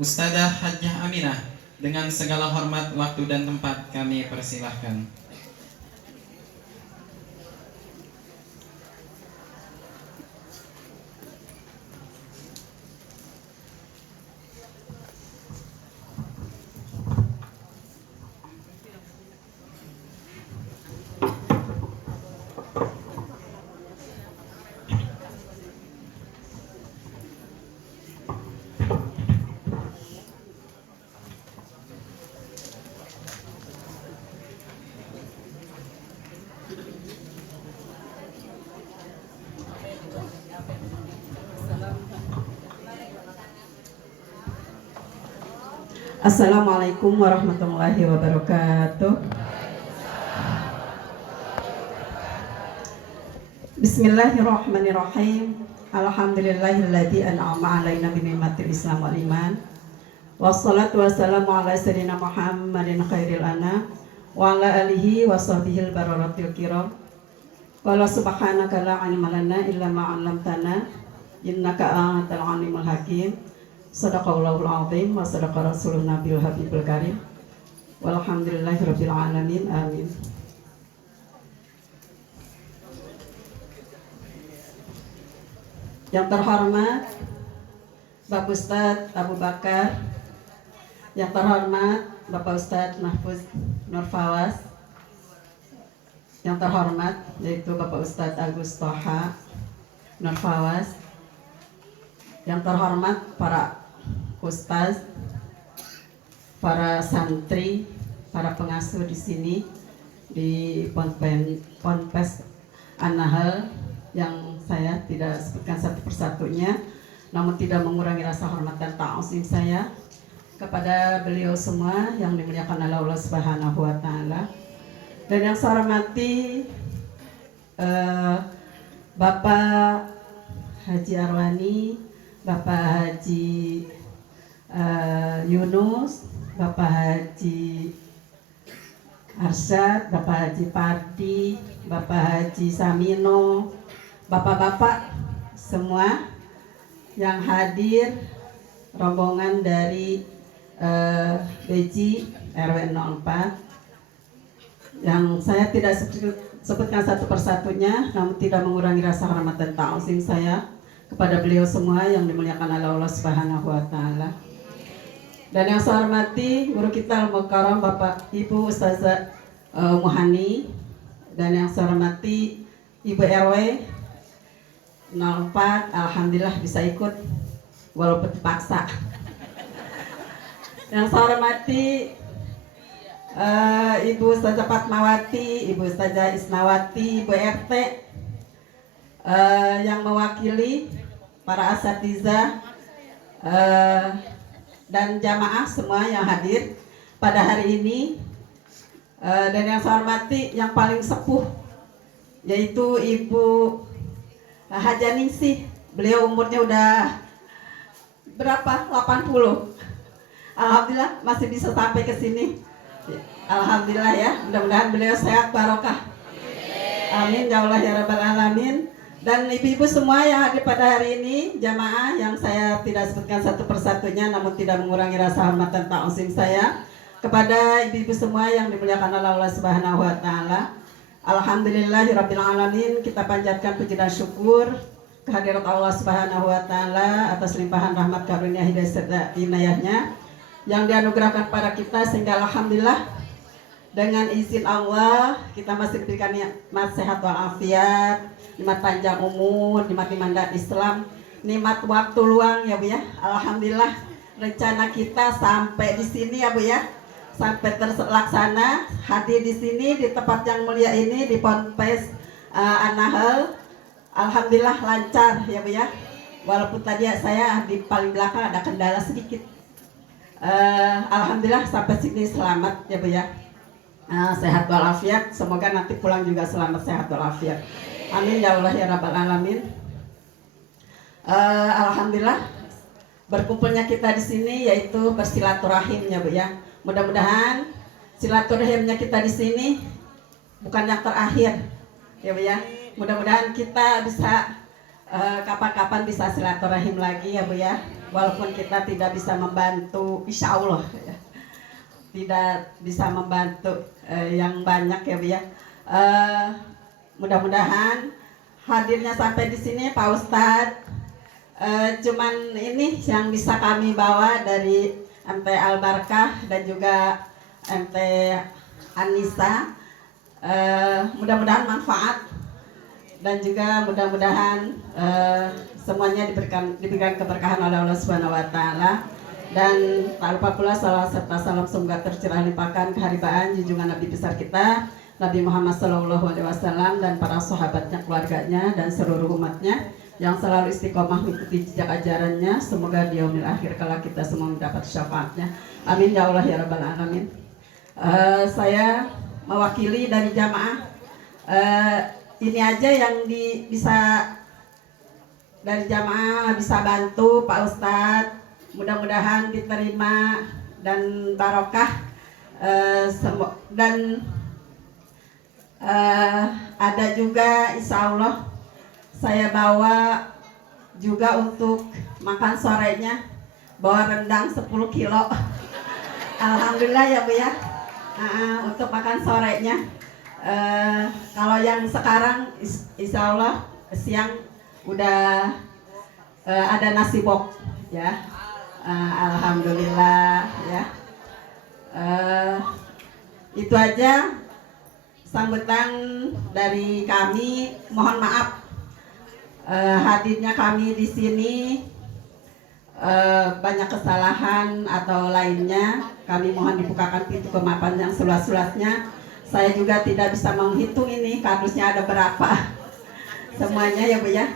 Ustadzah Hajjah Aminah, dengan segala hormat, waktu dan tempat kami persilahkan. Assalamualaikum warahmatullahi wabarakatuh. Bismillahirrahmanirrahim. Alhamdulillahilladzi an'ama 'alaina bi ni'matil Islam wal iman. Wassalatu wassalamu ala sayyidina Muhammadin khairil anam wa ala alihi wa sahbihi bararatil kiram. Qala subhanaka la ilma lana illa ma 'allamtana innaka antal alimul hakim. Shadaqallahul azim wa sadaqa rasulun nabiyul habibul karim. Walhamdulillahirabbil alamin. Amin. Yang terhormat Bapak Ustadz Abu Bakar, yang terhormat Bapak Ustadz Mahfuz Nur Fawaz, yang terhormat yaitu Bapak Ustadz Agus Toha Nur Fawaz, yang terhormat para ustaz, para santri, para pengasuh di sini di Ponpes An-Nahl yang saya tidak sebutkan satu persatunya, namun tidak mengurangi rasa hormat dan ta'zim saya kepada beliau semua yang dimuliakan oleh Allah Subhanahu wa taala. Dan yang saya hormati Bapak Haji Arwani, Bapak Haji Yunus, Bapak Haji Arsyad, Bapak Haji Pardi, Bapak Haji Samino, bapak-bapak semua yang hadir, rombongan dari Beji RW 04 yang saya tidak sebutkan satu persatunya, namun tidak mengurangi rasa hormat dan ta'zim saya kepada beliau semua yang dimuliakan oleh Allah Subhanahu wa taala. Dan yang saya hormati guru kita Al-Mukarram Bapak Ibu Ustazah Muhani, dan yang saya hormati Ibu RW 04, alhamdulillah bisa ikut walaupun dipaksa. Yang saya hormati Ibu Ustazah Fatmawati, Ibu Ustazah Isnawati, Ibu RT yang mewakili para asatidzah dan jamaah semua yang hadir pada hari ini. Dan yang saya hormati yang paling sepuh yaitu Ibu Haja Ningsih. Beliau umurnya udah berapa? 80. Alhamdulillah masih bisa sampai ke sini. Alhamdulillah ya, mudah-mudahan beliau sehat barokah. Amin ya Allah ya rabbal alamin. Dan ibu-ibu semua yang hadir pada hari ini, jamaah yang saya tidak sebutkan satu persatunya, namun tidak mengurangi rasa hormat dan ta'zim saya kepada ibu-ibu semua yang dimuliakan oleh Allah Subhanahu wa taala. Alhamdulillahirabbil alamin, kita panjatkan puji dan syukur kehadirat Allah Subhanahu wa taala atas limpahan rahmat karunia hidayah serta inayahnya yang dianugerahkan pada kita, sehingga alhamdulillah dengan izin Allah kita masih diberikan nikmat sehat walafiat, nikmat panjang umur, nikmat iman Islam, nikmat waktu luang ya Bu ya. Alhamdulillah rencana kita sampai di sini ya Bu ya, sampai terlaksana hadir di sini di tempat yang mulia ini di Ponpes An-Nahl. Alhamdulillah lancar ya Bu ya, walaupun tadi saya di paling belakang ada kendala sedikit. Alhamdulillah sampai sini selamat ya Bu ya. Sehat walafiat, semoga nanti pulang juga selamat sehat walafiat. Amin ya Allah ya rabbal alamin. Alhamdulillah berkumpulnya kita di sini yaitu bersilaturahim ya Bu ya. Mudah-mudahan silaturahimnya kita di sini bukan yang terakhir ya Bu ya. Mudah-mudahan kita bisa kapan-kapan bisa silaturahim lagi ya Bu ya. Walaupun kita tidak bisa membantu, insya Allah ya, tidak bisa membantu yang banyak ya Bu ya. Mudah-mudahan hadirnya sampai di sini Pak Ustadz. Cuman ini yang bisa kami bawa dari MT Al-Barkah dan juga MT Anissa. Mudah-mudahan manfaat dan juga mudah-mudahan semuanya diberikan keberkahan oleh Allah Subhanahu wa taala. Dan tak lupa pula salawat serta salam semoga tercurah limpahkan keharibaan junjungan Nabi besar kita Nabi Muhammad SAW dan para sahabatnya, keluarganya dan seluruh umatnya yang selalu istiqomah mengikuti jejak ajarannya. Semoga di yaumil akhir kala kita semua mendapat syafaatnya. Amin ya Allah ya rabbal alamin. Saya mewakili dari jamaah ini aja yang bisa dari jamaah bisa bantu Pak Ustadz mudah-mudahan diterima dan barokah, dan ada juga insya Allah saya bawa juga untuk makan sorenya, bawa rendang 10 kilo. Alhamdulillah ya Bu ya. Untuk makan sorenya. Kalau yang sekarang insya Allah siang udah ada nasi bok ya. Alhamdulillah ya. Itu aja sambutan dari kami. Mohon maaf hadirnya kami di sini banyak kesalahan atau lainnya. Kami mohon dibukakan pintu kemaafan yang seluas-luasnya. Saya juga tidak bisa menghitung ini kardusnya ada berapa semuanya ya Bu ya.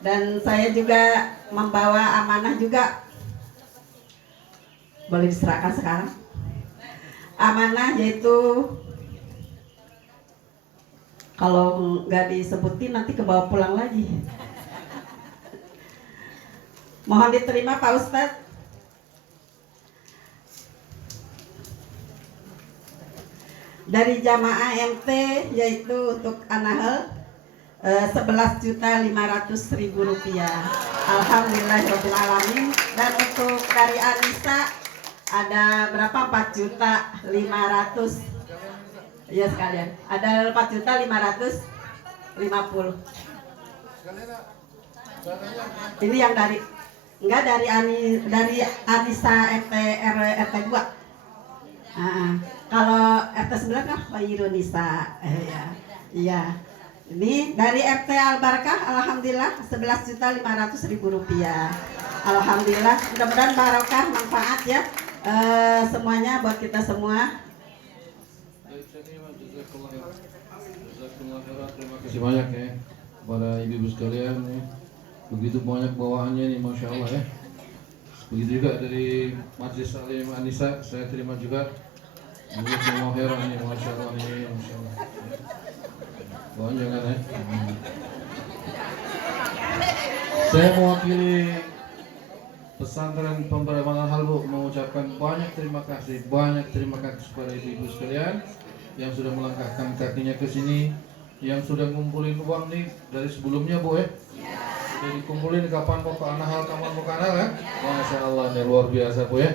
Dan saya juga membawa amanah juga, boleh diserahkan sekarang. Amanah yaitu kalau nggak disebutin nanti kebawa pulang lagi. Mohon diterima Pak Ustadz. Dari jamaah MT yaitu untuk Anahel 11.500.000 rupiah. Alhamdulillahirobbilalamin. Dan untuk dari Anissa ada berapa? 4.500.000 ya sekalian. Ada 4.550.000. Ini yang dari enggak dari Anissa RT 2. Kalau RT 9 kan Khairunisa. Iya. Ini dari RT Al-Barakah, alhamdulillah 11.500.000 rupiah. Alhamdulillah, mudah-mudahan barokah, manfaat ya semuanya buat kita semua. Terima kasih banyak ya para ibu-ibu sekalian ya. Begitu banyak bawaannya nih, masya Allah ya. Begitu juga dari Majelis Salim Anissa, saya terima juga. Juga semua heran nih, masya Allah nih, masya Allah. Bawaan jangan ya. Saya mewakili pesantren Pemberamatan Hal Bu mengucapkan banyak terima kasih kepada ibu-ibu sekalian yang sudah melangkahkan kakinya ke sini, yang sudah ngumpulin uang nih dari sebelumnya Bu ya. Jadi kumpulin kapan mau ke Anahal, kapan mau ke Anahal ya. Masya Allah ini luar biasa Bu ya.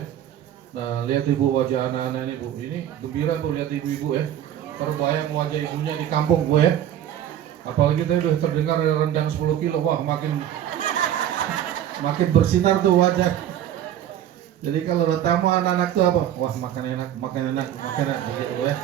Nah lihat ibu wajah anak-anak ini Bu, ini gembira Bu lihat ibu-ibu ya. Terbayang wajah ibunya di kampung Bu ya. Apalagi tadi udah terdengar ada rendang 10 kilo, wah makin bersinar tuh wajah. Jadi kalau ada tamu anak-anak tuh apa? Wah makan enak begitu ya.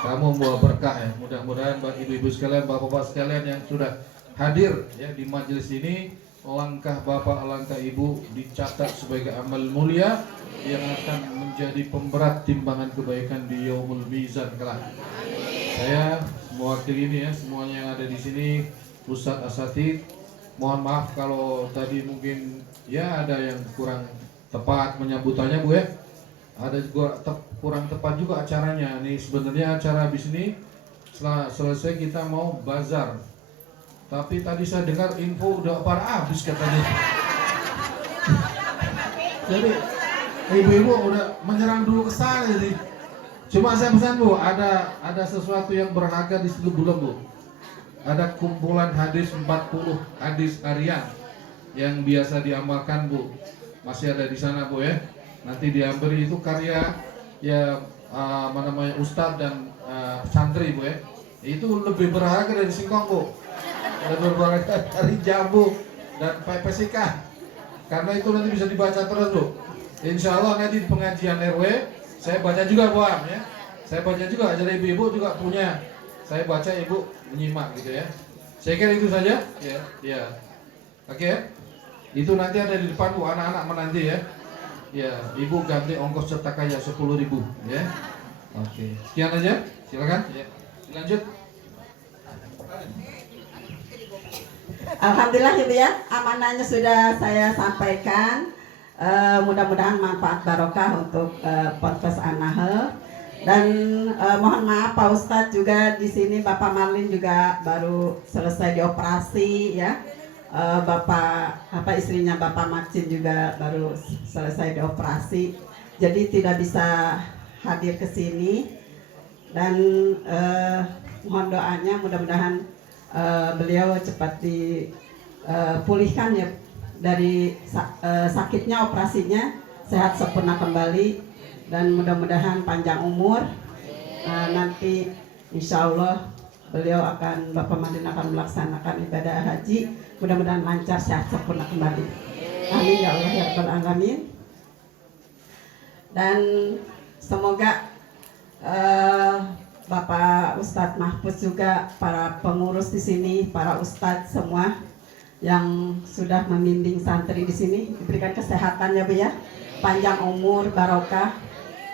Kamu membawa berkah ya. Mudah-mudahan bagi ibu-ibu sekalian, bapak-bapak sekalian yang sudah hadir ya di majelis ini, langkah bapak, langkah ibu dicatat sebagai amal mulia yang akan menjadi pemberat timbangan kebaikan di yaumul mizan kelak. Saya mewakili ini ya, semuanya yang ada di sini, Ustadz Asatid. Mohon maaf kalau tadi mungkin ya ada yang kurang tepat menyambutannya Bu ya. Ada juga kurang tepat juga acaranya. Nih sebenarnya acara habis ini setelah selesai kita mau bazar. Tapi tadi saya dengar info udah pada habis katanya. Jadi ibu-ibu udah menyerang dulu ke sana jadi. Cuma saya pesan Bu, ada sesuatu yang berharga di situ belum Bu. Ada kumpulan hadis 40 hadis harian yang biasa diamalkan Bu. Masih ada di sana Bu ya. Nanti diambil itu karya ya Ustadz dan santri Bu ya. Itu lebih berharga dari singkong Bu. Lebih berharga dari jambu dan PPSK. Karena itu nanti bisa dibaca terus Bu. Insya Allah nanti di pengajian RW saya baca juga Bu Am ya. Saya baca juga, jadi ibu-ibu juga punya. Saya baca, ibu menyimak gitu ya. Saya kira itu saja ya. Ya. Oke ya. Itu nanti ada di depan Bu, anak-anak menanti ya. Ya, ibu ganti ongkos cetak aja 10.000 ya. Oke. Sekian aja. Silakan. Ya. Lanjut. Alhamdulillah Ibu ya, amanahnya sudah saya sampaikan. Mudah-mudahan manfaat barokah untuk Ponpes Anahel. Dan mohon maaf Pak Ustadz juga di sini Bapak Marlin juga baru selesai dioperasi ya. istrinya Bapak Marcin juga baru selesai dioperasi, jadi tidak bisa hadir ke sini. Dan mohon doanya mudah-mudahan beliau cepat dipulihkan ya dari sakitnya, operasinya, sehat sempurna kembali, dan mudah-mudahan panjang umur. Nanti insya Allah beliau Bapak Marcin akan melaksanakan ibadah haji, mudah-mudahan lancar, sehat sempurna kembali. Amin ya Allah ya Rabbal Alamin. Dan semoga Bapak Ustadz Mahfuz juga, para pengurus di sini, para ustadz semua yang sudah membimbing santri di sini diberikan kesehatan ya Bu ya, panjang umur, barokah,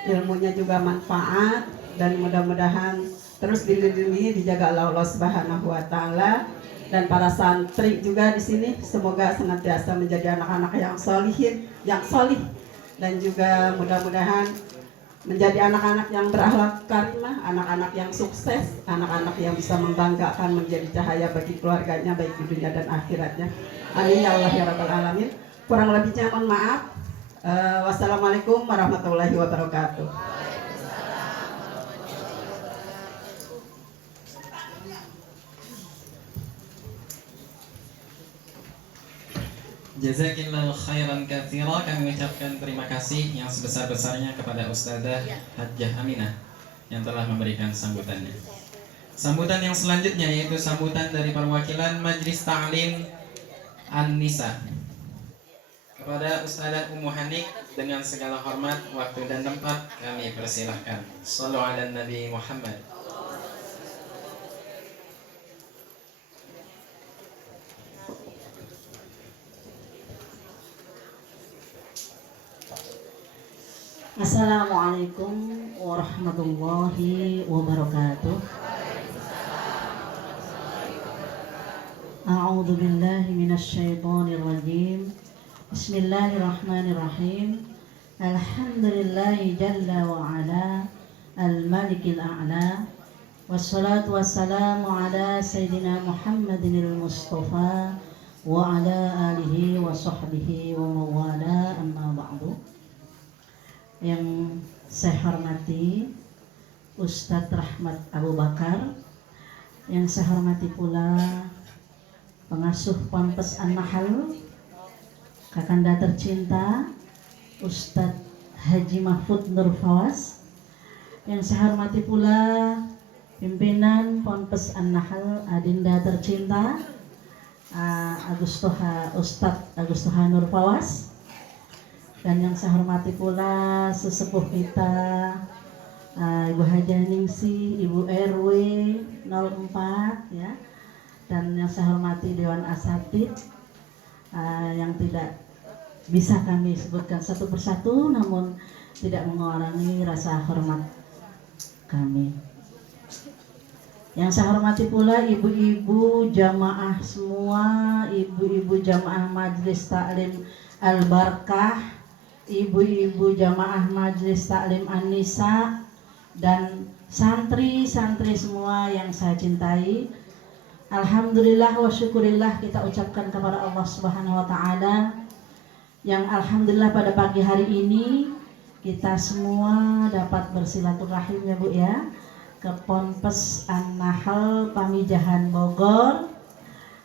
ilmunya juga manfaat, dan mudah-mudahan terus dilindungi, dijaga oleh Allah Subhanahu wa taala. Dan para santri juga di sini semoga senantiasa menjadi anak-anak yang solihin, yang solih, dan juga mudah-mudahan menjadi anak-anak yang berakhlak karimah, anak-anak yang sukses, anak-anak yang bisa membanggakan, menjadi cahaya bagi keluarganya baik di dunia dan akhiratnya. Amin ya Allah ya Rabbal Alamin. Kurang lebihnya mohon maaf. Wassalamualaikum warahmatullahi wabarakatuh. Jazakillahu khairan katsira. Kami ucapkan terima kasih yang sebesar-besarnya kepada Ustadzah Hajjah Aminah yang telah memberikan sambutannya. Sambutan yang selanjutnya yaitu sambutan dari perwakilan Majelis Ta'lim An-Nisa. Kepada Ustadzah Ummu Hanik dengan segala hormat, waktu dan tempat kami persilahkan. Shallu ala Nabi Muhammad. Assalamualaikum warahmatullahi wabarakatuh. A'udzu billahi minasy syaithanir rajim. Bismillahirrahmanirrahim. Alhamdulillahi jalla wa ala al-malikil a'la. Wassalatu wassalamu ala sayyidina Muhammadinil Mustafa wa ala alihi wa sahbihi wa mawala, amma ba'du. Yang saya hormati Ustadz Rahmat Abu Bakar, yang saya hormati pula pengasuh Ponpes An-Nahl, kakanda tercinta Ustadz Haji Mahfud Nur Fawaz, yang saya hormati pula pimpinan Ponpes An-Nahl adinda tercinta Ustadz Agustoha Nur Fawaz, dan yang saya hormati pula sesepuh kita Ibu Hajah Ningsih, Ibu RW 04 ya, dan yang saya hormati Dewan Asatid yang tidak bisa kami sebutkan satu persatu, namun tidak mengurangi rasa hormat kami. Yang saya hormati pula ibu-ibu jamaah semua, ibu-ibu jamaah Majelis Taklim Al-Barkah, ibu-ibu jamaah Majelis Taklim An-Nisa, dan santri-santri semua yang saya cintai. Alhamdulillah wa syukurillah kita ucapkan kepada Allah Subhanahu wa taala yang alhamdulillah pada pagi hari ini kita semua dapat bersilaturahim ya Bu ya ke Ponpes An-Nahl Pamijahan Bogor.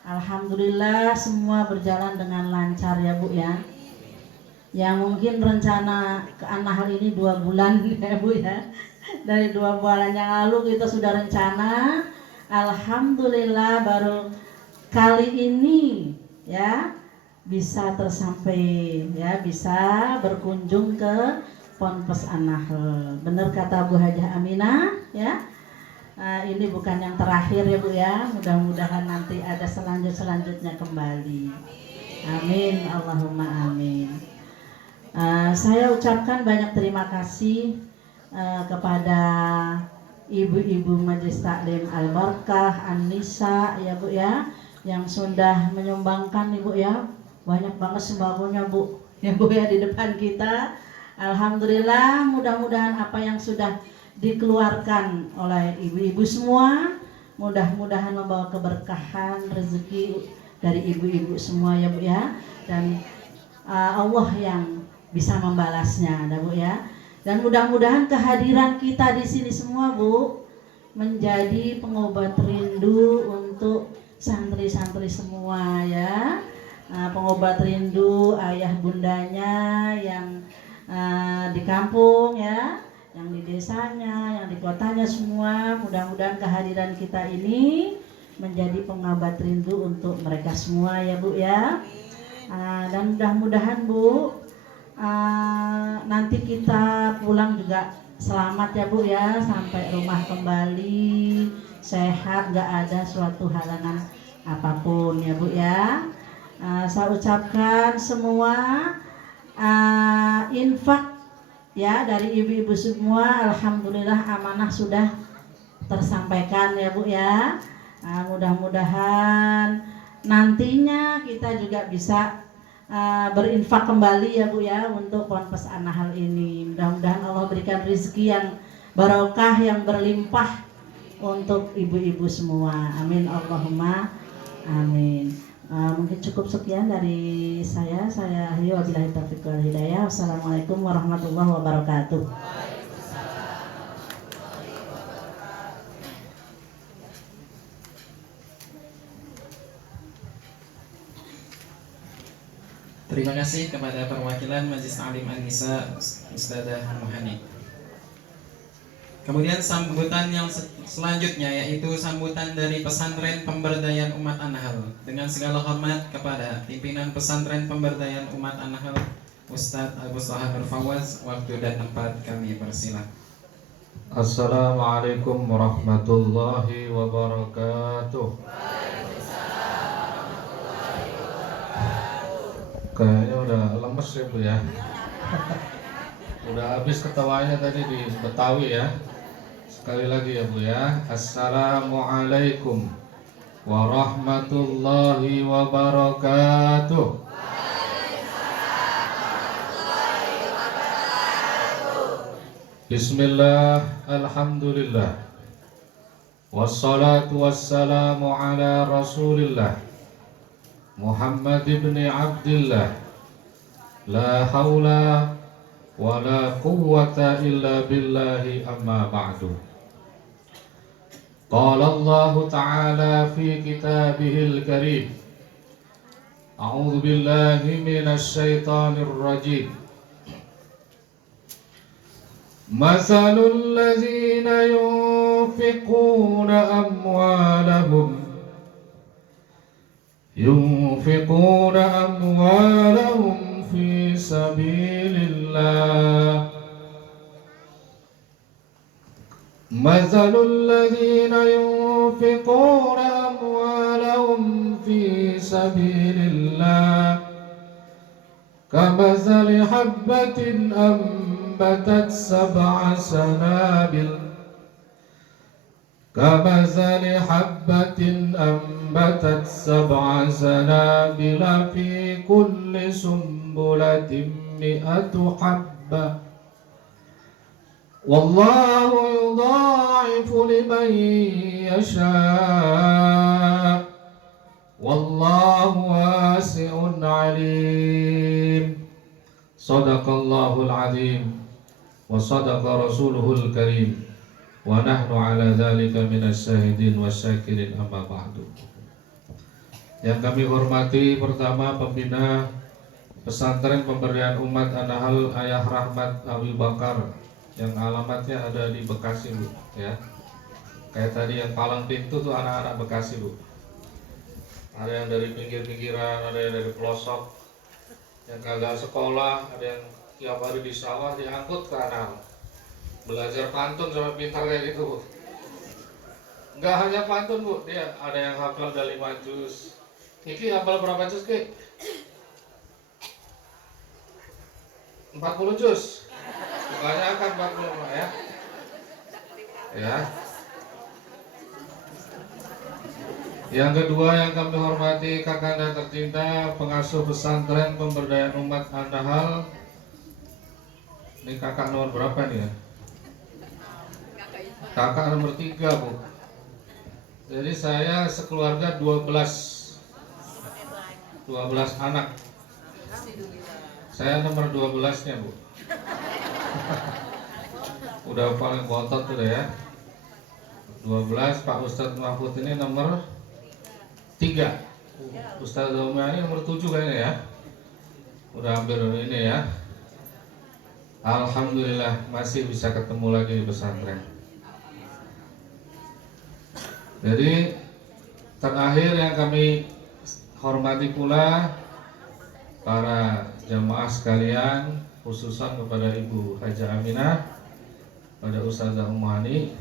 Alhamdulillah semua berjalan dengan lancar ya Bu ya. Yang mungkin rencana ke An-Nahl ini 2 bulan ya Bu ya. Dari 2 bulan yang lalu kita sudah rencana. Alhamdulillah baru kali ini ya bisa tersampai ya, bisa berkunjung ke Ponpes An-Nahl. Benar kata Bu Hajah Aminah ya. Ini bukan yang terakhir ya Bu ya. Mudah-mudahan nanti ada selanjutnya kembali. Amin, Allahumma amin. Saya ucapkan banyak terima kasih kepada ibu-ibu Majelis Taklim Al-Barkah, An-Nisa ya Bu ya, yang sudah menyumbangkan Ibu ya, banyak banget sembakonya Bu ya Bu ya di depan kita. Alhamdulillah, mudah-mudahan apa yang sudah dikeluarkan oleh ibu-ibu semua mudah-mudahan membawa keberkahan, rezeki dari ibu-ibu semua ya Bu ya. Dan Allah yang bisa membalasnya, Bu ya. Dan mudah-mudahan kehadiran kita di sini semua Bu menjadi pengobat rindu untuk santri-santri semua ya. Pengobat rindu ayah bundanya yang di kampung ya, yang di desanya, yang di kotanya semua. Mudah-mudahan kehadiran kita ini menjadi pengobat rindu untuk mereka semua ya Bu ya. Dan mudah-mudahan Bu nanti kita pulang juga selamat ya Bu ya, sampai rumah kembali sehat, gak ada suatu halangan apapun ya Bu ya. Saya ucapkan semua infak ya dari ibu-ibu semua, alhamdulillah amanah sudah tersampaikan ya Bu ya. Mudah-mudahan nantinya kita juga bisa berinfak kembali ya Bu ya untuk Ponpes An-Nahl ini. Mudah-mudahan Allah berikan rezeki yang barokah, yang berlimpah untuk ibu-ibu semua. Amin Allahumma amin. Mungkin cukup sekian dari saya. Saya akhiri wabillahi taufiq wal hidayah. Wassalamualaikum warahmatullahi wabarakatuh. Terima kasih kepada perwakilan Majelis Alim An-Nisa Ustadzah Muhani. Kemudian sambutan yang selanjutnya yaitu sambutan dari Pesantren Pemberdayaan Umat An-Nahl. Dengan segala hormat kepada pimpinan Pesantren Pemberdayaan Umat An-Nahl Ustadz Abu Sahan Nur Fawaz, waktu dan tempat kami persilakan. Assalamualaikum warahmatullahi wabarakatuh. Kayaknya udah lemes ya Bu ya. Udah habis ketawanya tadi di Betawi ya. Sekali lagi ya Bu ya. Assalamualaikum warahmatullahi wabarakatuh. Bismillah, alhamdulillah, wassalatu wassalamu ala rasulillah Muhammad ibn Abdillah. La hawla wa la quwwata illa billahi, amma ba'du. Qala Allah ta'ala fi kitabihil karim. A'udzu billahi minasy syaithanir rajim. Mathalul ladzina yunfiquna amwalahum fi sabilillah. Mathalul ladzina yunfiquna amwalahum fi sabilillah kamathali habbatin ambatat sab'a sanabil كمثل حبة أنبتت سبع سنابل في كل سنبلة 100 حبة والله يضاعف لمن يشاء والله واسع عليم. صدق الله العظيم وصدق رسوله الكريم wa nahnu ala dzalika minasyahidin wasyakirin, amma ba'du. Yang kami hormati pertama pembina Pesantren Pemberdayaan Umat An-Nahl Ayah Rahmat Abu Bakar yang alamatnya ada di Bekasi Bu ya. Kayak tadi yang palang pintu tuh anak-anak Bekasi Bu. Ada yang dari pinggir-pinggiran, ada yang dari pelosok, yang kagak sekolah, ada yang tiap hari di sawah diangkut ke An-Nahl. Belajar pantun sama pintar kayak gitu Bu. Nggak hanya pantun Bu, dia ada yang hafal udah 5 juz. Iki hafal berapa juz Ki? 40 juz. Bukannya akan 40 ya. Ya. Yang kedua yang kami hormati kakanda tercinta pengasuh Pesantren Pemberdayaan Umat An-Nahl. Ini kakak nomor berapa nih ya? Kakak nomor 3 Bu. Jadi saya sekeluarga 12 12 anak. Saya nomor 12-nya, Bu. Udah paling bontot udah ya. 12, Pak Ustadz Mahfud ini nomor 3. Ustadz Zoma ini nomor 7 kayaknya ya. Udah hampir ini ya. Alhamdulillah masih bisa ketemu lagi di pesantren. Jadi terakhir yang kami hormati pula para jamaah sekalian, khususan kepada Ibu Haja Aminah, pada Ustazah Umani,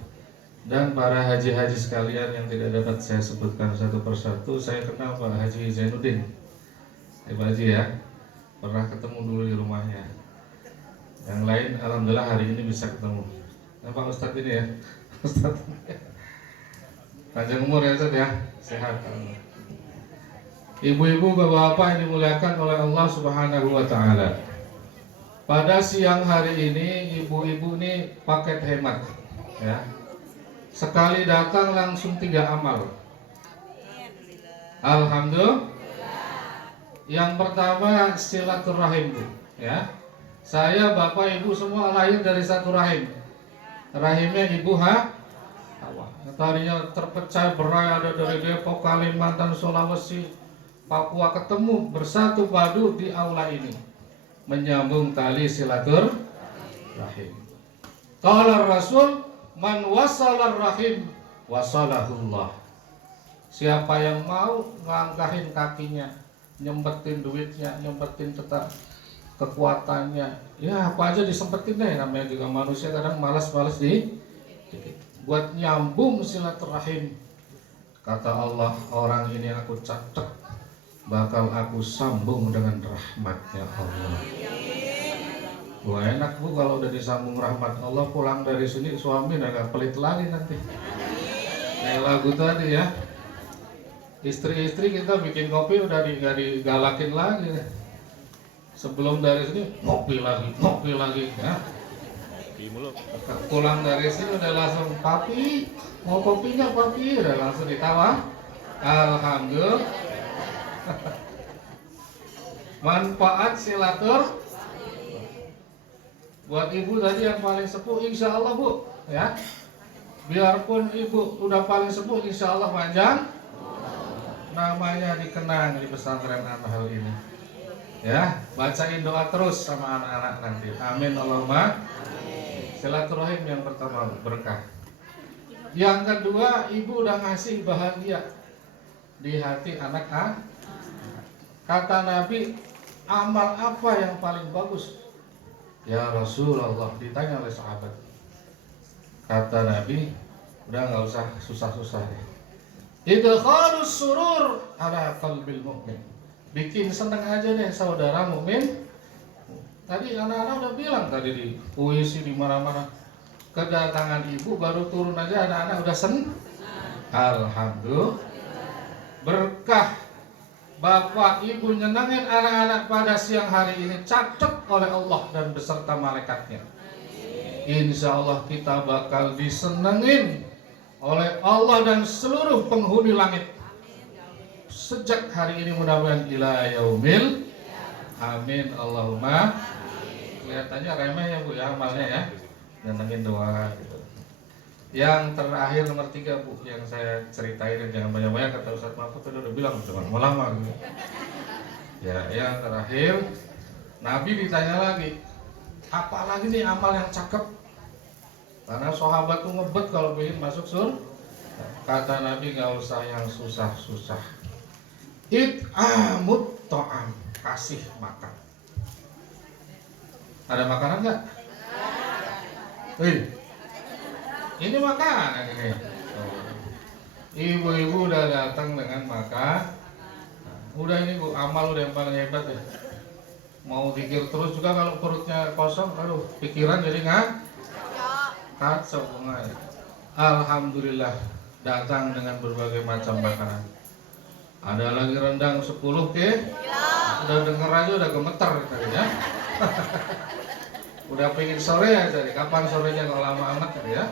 dan para haji-haji sekalian yang tidak dapat saya sebutkan satu persatu. Saya kenal Pak Haji Zainuddin, Pak Haji ya, pernah ketemu dulu di rumahnya. Yang lain alhamdulillah hari ini bisa ketemu. Nah, Pak Ustadz ini ya, Ustadz panjang umur ya Ustadz ya, sehat. Ibu-ibu, bapak-bapak yang dimuliakan oleh Allah Subhanahu wa Ta'ala, pada siang hari ini ibu-ibu ini paket hemat ya. Sekali datang langsung 3 amal. Alhamdulillah. Yang pertama silaturahim, Bu ya. Saya bapak ibu semua lahir dari satu rahim. Rahimnya Ibu Hawa. Tadinya terpecah berai, ada dari Depok, Kalimantan, Sulawesi, Papua, ketemu bersatu padu di aula ini, menyambung tali silaturahim. Qala Rasul, man wasalar rahim wasalahullah. Siapa yang mau ngelangkahin kakinya, nyempetin duitnya, nyempetin tetap kekuatannya, ya apa aja disempetin deh. Namanya juga manusia kadang malas-malas buat nyambung silaturahim. Kata Allah, orang ini aku catat, bakal aku sambung dengan rahmatnya Allah. Wah enak Bu kalau udah disambung rahmat Allah, pulang dari sini suami agak pelit lagi nanti. Kayak lagu tadi ya, istri-istri kita bikin kopi udah nggak digalakin lagi. Sebelum dari sini ngopi lagi ya. Pulang dari sini udah langsung, papi mau kopinya papi, udah langsung ditawar. Alhamdulillah. Manfaat silatur buat ibu tadi yang paling sepuh, insya Allah Bu ya. Biarpun ibu udah paling sepuh, insya Allah panjang namanya dikenang di pesantren An-Nahl ini ya. Bacain doa terus sama anak-anak nanti, amin Allahumma. Silaturahim yang pertama berkah. Yang kedua, ibu udah ngasih bahagia di hati anak-anak. Kata Nabi, amal apa yang paling bagus? Ya Rasulullah, ditanya oleh sahabat. Kata Nabi, udah nggak usah susah-susah deh. Idkhalus surur ala qalbil mu'min. Bikin seneng aja deh saudara mukmin. Tadi anak-anak udah bilang tadi di puisi di mana-mana. Kedatangan ibu baru turun aja anak-anak udah seneng. Alhamdulillah. Berkah bapak ibu nyenengin anak-anak pada siang hari ini, catat oleh Allah dan beserta malaikatnya. Insya Allah kita bakal disenengin oleh Allah dan seluruh penghuni langit sejak hari ini, mudah-mudahan ila yaumil amin Allahumma. Kelihatannya remeh ya Bu ya amalnya ya, nyenengin doa gitu. Yang terakhir nomor 3 Bu yang saya ceritain, dan jangan banyak-banyak, kata Ustadz Mahfud tadi udah bilang jangan lama gitu. Ya yang terakhir, Nabi ditanya lagi, apa lagi nih amal yang cakep? Karena sahabat tuh ngebet kalau ingin masuk surga. Kata Nabi, nggak usah yang susah-susah. It'amut ta'am, kasih makan. Ada makanan nggak? Ini makanan ini. Ibu-ibu udah datang dengan makan. Udah ini Bu, amal udah yang paling hebat ya. Mau pikir terus juga kalau perutnya kosong, aduh pikiran jadi kacau. Alhamdulillah datang dengan berbagai macam makanan. Ada lagi rendang 10 ke? Udah denger aja udah gemeter tadi ya. Udah pengen sore aja nih. Kapan sorenya kalau lama amat gitu ya.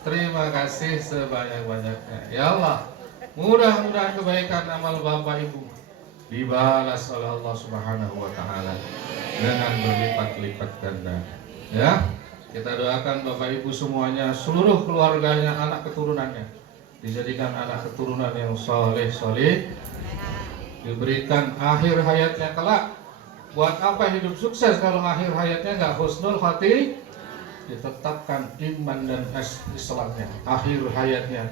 Terima kasih sebanyak-banyaknya. Ya Allah, mudah-mudahan kebaikan amal Bapak Ibu dibalas oleh Allah Subhanahu wa taala dengan berlipat-lipat ganda. Ya, kita doakan Bapak Ibu semuanya, seluruh keluarganya, anak keturunannya dijadikan anak keturunan yang soleh, diberikan akhir hayatnya kelak. Buat apa hidup sukses kalau akhir hayatnya nggak husnul khatimah? Ditetapkan iman dan Islamnya, akhir hayatnya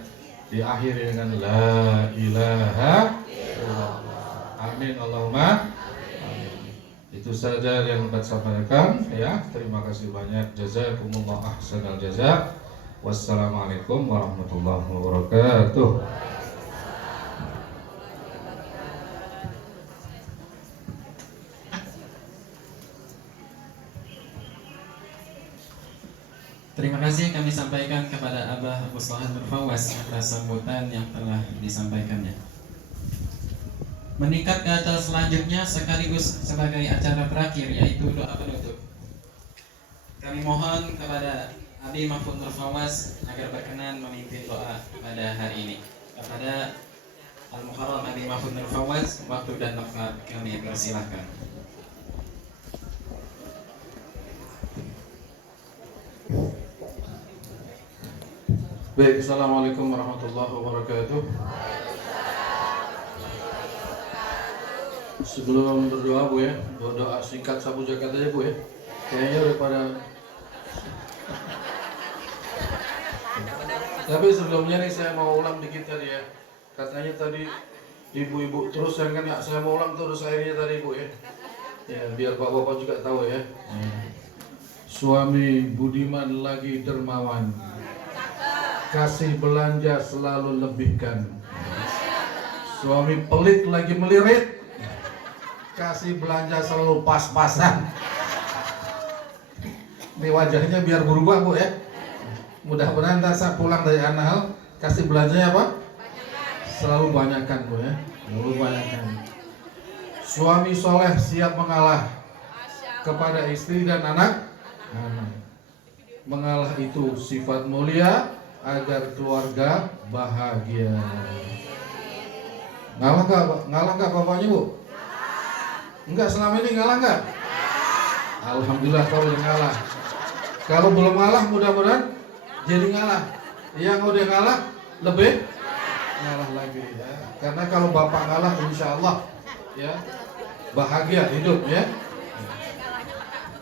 diakhiri dengan la ilaha illallah. Amin Allahumma amin. Itu saja yang dapat saya sampaikan ya. Terima kasih banyak. Jazakumullah ahsanal jazaa. Wassalamualaikum warahmatullahi wabarakatuh. Terima kasih kami sampaikan kepada Abah Abu Sulahan Nurfawas atas sambutan yang telah disampaikannya. Meningkat ke acara selanjutnya sekaligus sebagai acara terakhir, yaitu doa penutup. Kami mohon kepada Abi Mahfud Nurfawas agar berkenan memimpin doa pada hari ini. Kepada Al-Mukarram Abi Mahfud Nurfawas, waktu dan tempat kami persilahkan. Baik, assalamualaikum warahmatullahi wabarakatuh. Sebelum berdoa Bu ya, doa singkat sabu jagat aja Bu ya. Kayaknya udah pada. Tapi sebelumnya nih saya mau ulang dikit tadi ya. Katanya tadi ibu-ibu terus yang kan ya, saya mau ulang terus akhirnya tadi Bu ya. Ya biar bapak-bapak juga tahu ya. Suami budiman lagi dermawan, kasih belanja selalu lebihkan. Suami pelit lagi melirit, kasih belanja selalu pas-pasan. Ini wajahnya biar berubah Bu ya. Mudah-mudahan ntar saya pulang dari Anahal kasih belanjanya apa? Selalu banyakkan Bu ya. Selalu banyakkan. Suami soleh siap mengalah kepada istri dan anak. Mengalah itu sifat mulia agar keluarga bahagia. Ngalah nggak bapaknya Bu? Enggak, selama ini ngalah nggak? Alhamdulillah kalau udah ngalah. Kalau belum ngalah mudah-mudahan jadi ngalah. Yang udah ngalah lebih ngalah lagi ya. Karena kalau bapak ngalah insya Allah ya bahagia hidup ya.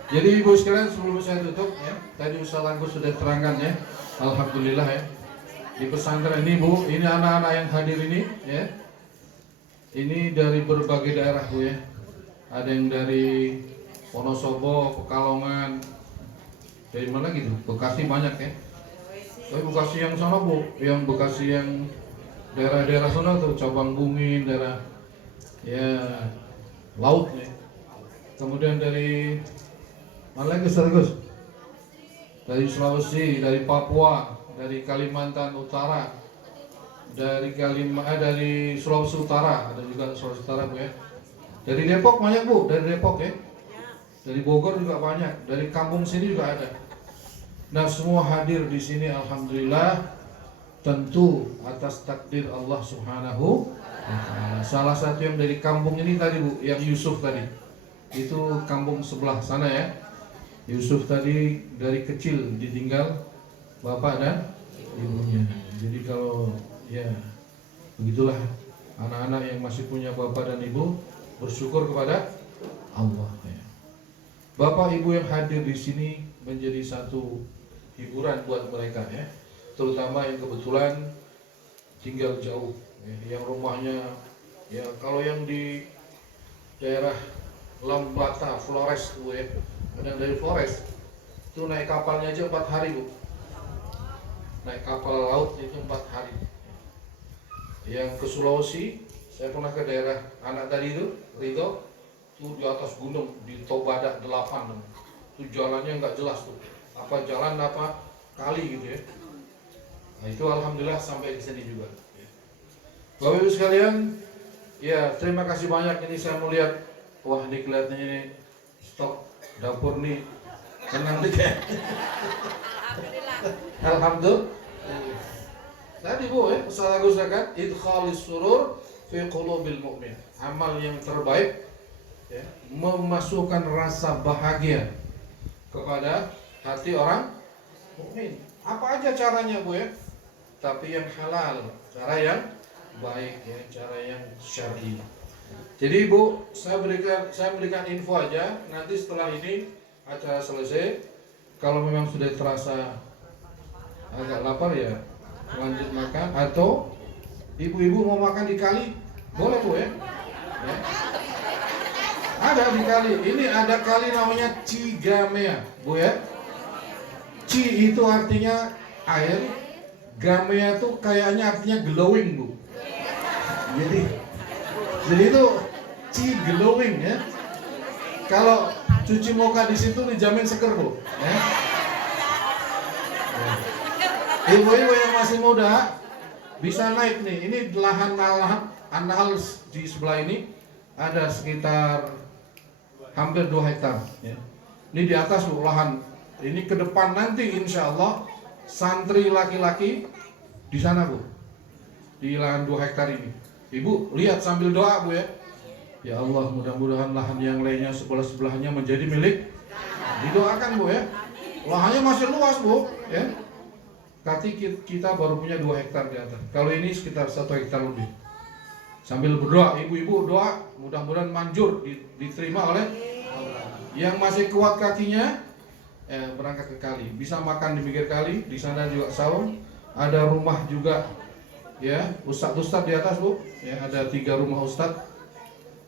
Jadi ibu sekalian sebelum saya tutup ya, tadi Ustaz Agus sudah terangkan ya. Alhamdulillah ya. Di pesantren ini Bu, ini anak-anak yang hadir ini ya. Ini dari berbagai daerah Bu ya. Ada yang dari Wonosobo, Pekalongan, dari mana gitu, Bekasi banyak ya. Tapi Bekasi yang sana Bu, yang Bekasi yang daerah-daerah sana tuh, Cabang Bumi, daerah ya laut ya. Kemudian dari mana lagi Gus? Dari Sulawesi, dari Papua, dari Kalimantan Utara, dari Sulawesi Utara, ada juga Sulawesi Utara Bu ya. Dari Depok banyak Bu, dari Depok ya. Dari Bogor juga banyak, dari kampung sini juga ada. Nah semua hadir di sini alhamdulillah, tentu atas takdir Allah Subhanahu wa taala. Salah satu yang dari kampung ini tadi Bu, yang Yusuf tadi. Itu kampung sebelah sana ya. Yusuf tadi dari kecil ditinggal bapak dan ibunya. Jadi kalau ya begitulah anak-anak yang masih punya bapak dan ibu bersyukur kepada Allah ya. Bapak ibu yang hadir di sini menjadi satu hiburan buat mereka ya. Terutama yang kebetulan tinggal jauh ya, yang rumahnya ya kalau yang di daerah Lambata, Flores Bu ya. Ada yang dari Flores itu naik kapalnya aja 4 hari Bu. Naik kapal laut itu 4 hari. Yang ke Sulawesi, saya pernah ke daerah anak tadi itu, Ridho, itu di atas gunung, di Tobadak 8. Itu jalannya nggak jelas tuh. Apa jalan apa kali gitu ya. Nah itu alhamdulillah sampai di sini juga. Bapak Ibu sekalian, ya terima kasih banyak. Ini saya mau lihat, wah ini kelihatannya ini stok dapur nih tenang dikit. Alhamdulillah. Tadi Bu ya, Ustaz Agus kan idkhalis surur fi qulubil mu'min. Amal yang terbaik ya, memasukkan rasa bahagia kepada hati orang mukmin. Apa aja caranya Bu ya? Tapi yang halal, cara yang baik ya, cara yang syar'i. Jadi Bu, saya berikan info aja. Nanti setelah ini acara selesai, kalau memang sudah terasa agak lapar ya lanjut makan, atau ibu-ibu mau makan di kali boleh Bu ya? Ya. Ada di kali. Ini ada kali namanya Cigamea Bu ya. Ci itu artinya air, Gamea itu kayaknya artinya glowing Bu. Jadi itu Ci glowing ya. Kalau cuci muka di situ dijamin seger Bu. Ya. Ibu-ibu yang masih muda bisa naik nih. Ini lahan anal di sebelah ini ada sekitar hampir 2 hektar. Ya. Ini di atas Bu lahan. Ini ke depan nanti insya Allah santri laki-laki di sana Bu. Di lahan 2 hektar ini. Ibu lihat sambil doa Bu ya. Ya Allah, mudah-mudahan lahan yang lainnya sebelah-sebelahnya menjadi milik. Didoakan Bu ya. Lahannya masih luas Bu ya. Tapi kita baru punya 2 hektar di atas. Kalau ini sekitar 1 hektar lebih. Sambil berdoa, ibu-ibu doa, mudah-mudahan manjur diterima oleh yang masih kuat kakinya, berangkat ke kali. Bisa makan di pinggir kali, di sana juga saung. Ada rumah juga, ya, ustadz di atas Bu. Ya, ada 3 rumah ustadz.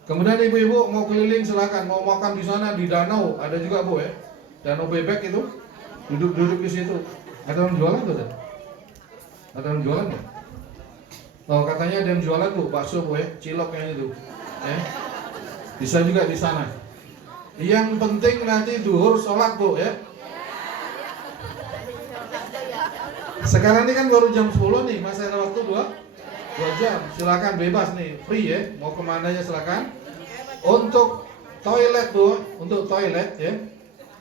Kemudian ibu-ibu mau keliling silakan, mau makan di sana di danau, ada juga Bu ya. Danau bebek itu, duduk-duduk di situ. Ada orang jualan tuh? Ada orang jualan nggak? Oh katanya ada yang jualan tuh bakso Bu ya, cilok kayaknya tuh. Bisa juga di sana. Yang penting nanti duhur sholat Bu ya. Sekarang ini kan baru jam 10 nih, masih ada waktu 2 jam. Silakan bebas nih, free ya. Mau kemana aja silakan. Untuk toilet Bu, untuk toilet ya.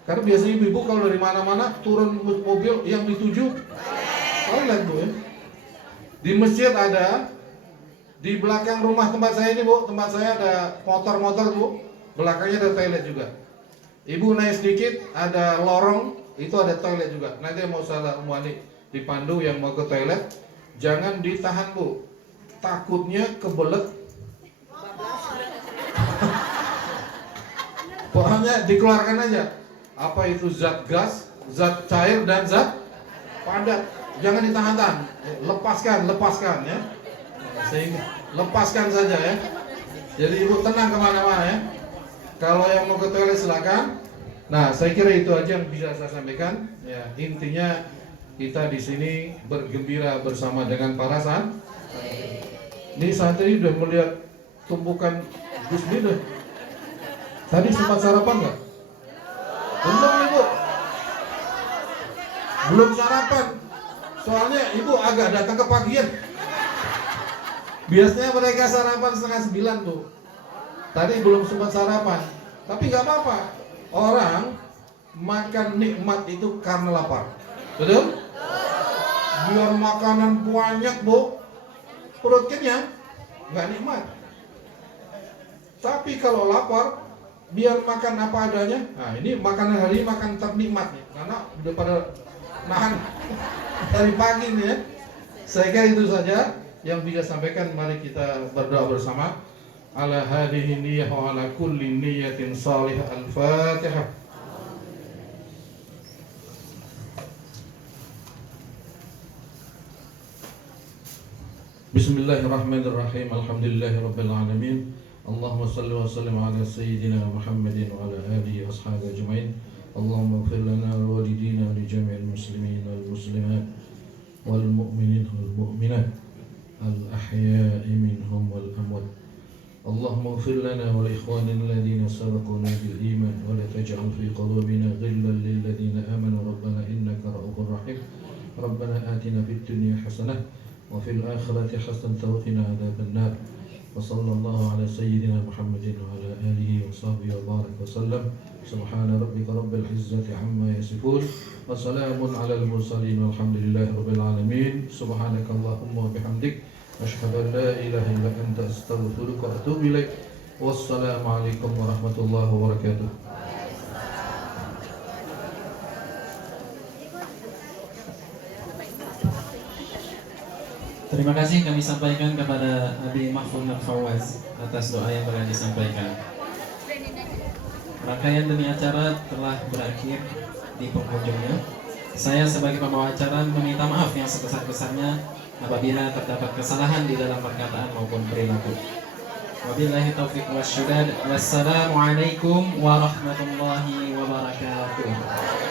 Karena biasanya ibu-ibu kalau dari mana-mana turun mobil yang dituju toilet Bu ya. Di masjid ada, di belakang rumah tempat saya ini Bu, tempat saya ada motor-motor Bu, belakangnya ada toilet juga. Ibu naik sedikit ada lorong, itu ada toilet juga. Nanti mau salah muani dipandu yang mau ke toilet, jangan ditahan Bu, takutnya kebelet. Pokoknya dikeluarkan aja. Apa itu zat gas, zat cair dan zat padat. Jangan ditahan-tahan, lepaskan ya. Sehingga lepaskan saja ya. Jadi ibu tenang kemana-mana ya. Kalau yang mau ke toilet silakan. Nah, saya kira itu aja yang bisa saya sampaikan. Ya, intinya kita di sini bergembira bersama dengan para santri. Ini santri udah melihat tumpukan Gus Midah. Tadi sempat sarapan nggak? Belum Ibu. Belum sarapan. Soalnya Ibu agak datang kepagian. Biasanya mereka sarapan 8:30 tuh. Tadi belum sempat sarapan. Tapi nggak apa-apa. Orang makan nikmat itu karena lapar. Betul? Biar makanan banyak Bu, perut kenyang, nggak nikmat. Tapi kalau lapar, biar makan apa adanya. Nah ini makanan hari ini makan ternikmat nih, karena udah pada nahan dari pagi nih ya. Saya kira itu saja yang bisa sampaikan. Mari kita berdoa bersama. Ala hadhihi niyyah wa ala kulli niyyatin salihah. Al-Fatihah. Bismillahirrahmanirrahim. Alhamdulillahirabbil alamin. Allahumma salli wa sallim ala sayyidina Muhammadin wa ala alihi wa ashabihi ajma'in. Allahumma ighfir lana wa walidina wa li jami'il muslimin wal muslimat wal mu'minin wal mu'minat al ahya'i minhum wal amwat. Allahumma ighfir lana wa li ikhwanina alladhina sabaquna bil iman wa la taj'al fi qulubina ghillan lil ladzina amanu rabbana innaka ra'ufur rahim. Rabbana atina fid dunya hasanah wa fil akhirati hasanatan wa qina adzaban nar. وصلى الله على سيدنا محمد وعلى آله وصحبه وبارك وسلم. سبحان ربك رب العزة عما يصفون وسلام على المرسلين والحمد لله رب العالمين. سبحانك اللهم وبحمدك Asyhadu an la ilaha illa anta astaghfiruka wa atubu ilaik. Wassalamualaikum warahmatullahi wabarakatuh. Terima kasih kami sampaikan kepada Abi Mahfud Fawaz atas doa yang telah disampaikan. Rangkaian demi acara telah berakhir di penghujungnya. Saya sebagai pembawa acara meminta maaf yang sebesar-besarnya apabila terdapat kesalahan di dalam perkataan maupun perilaku. Wabillahi taufiq wasyidad. Wassalamualaikum warahmatullahi wabarakatuh.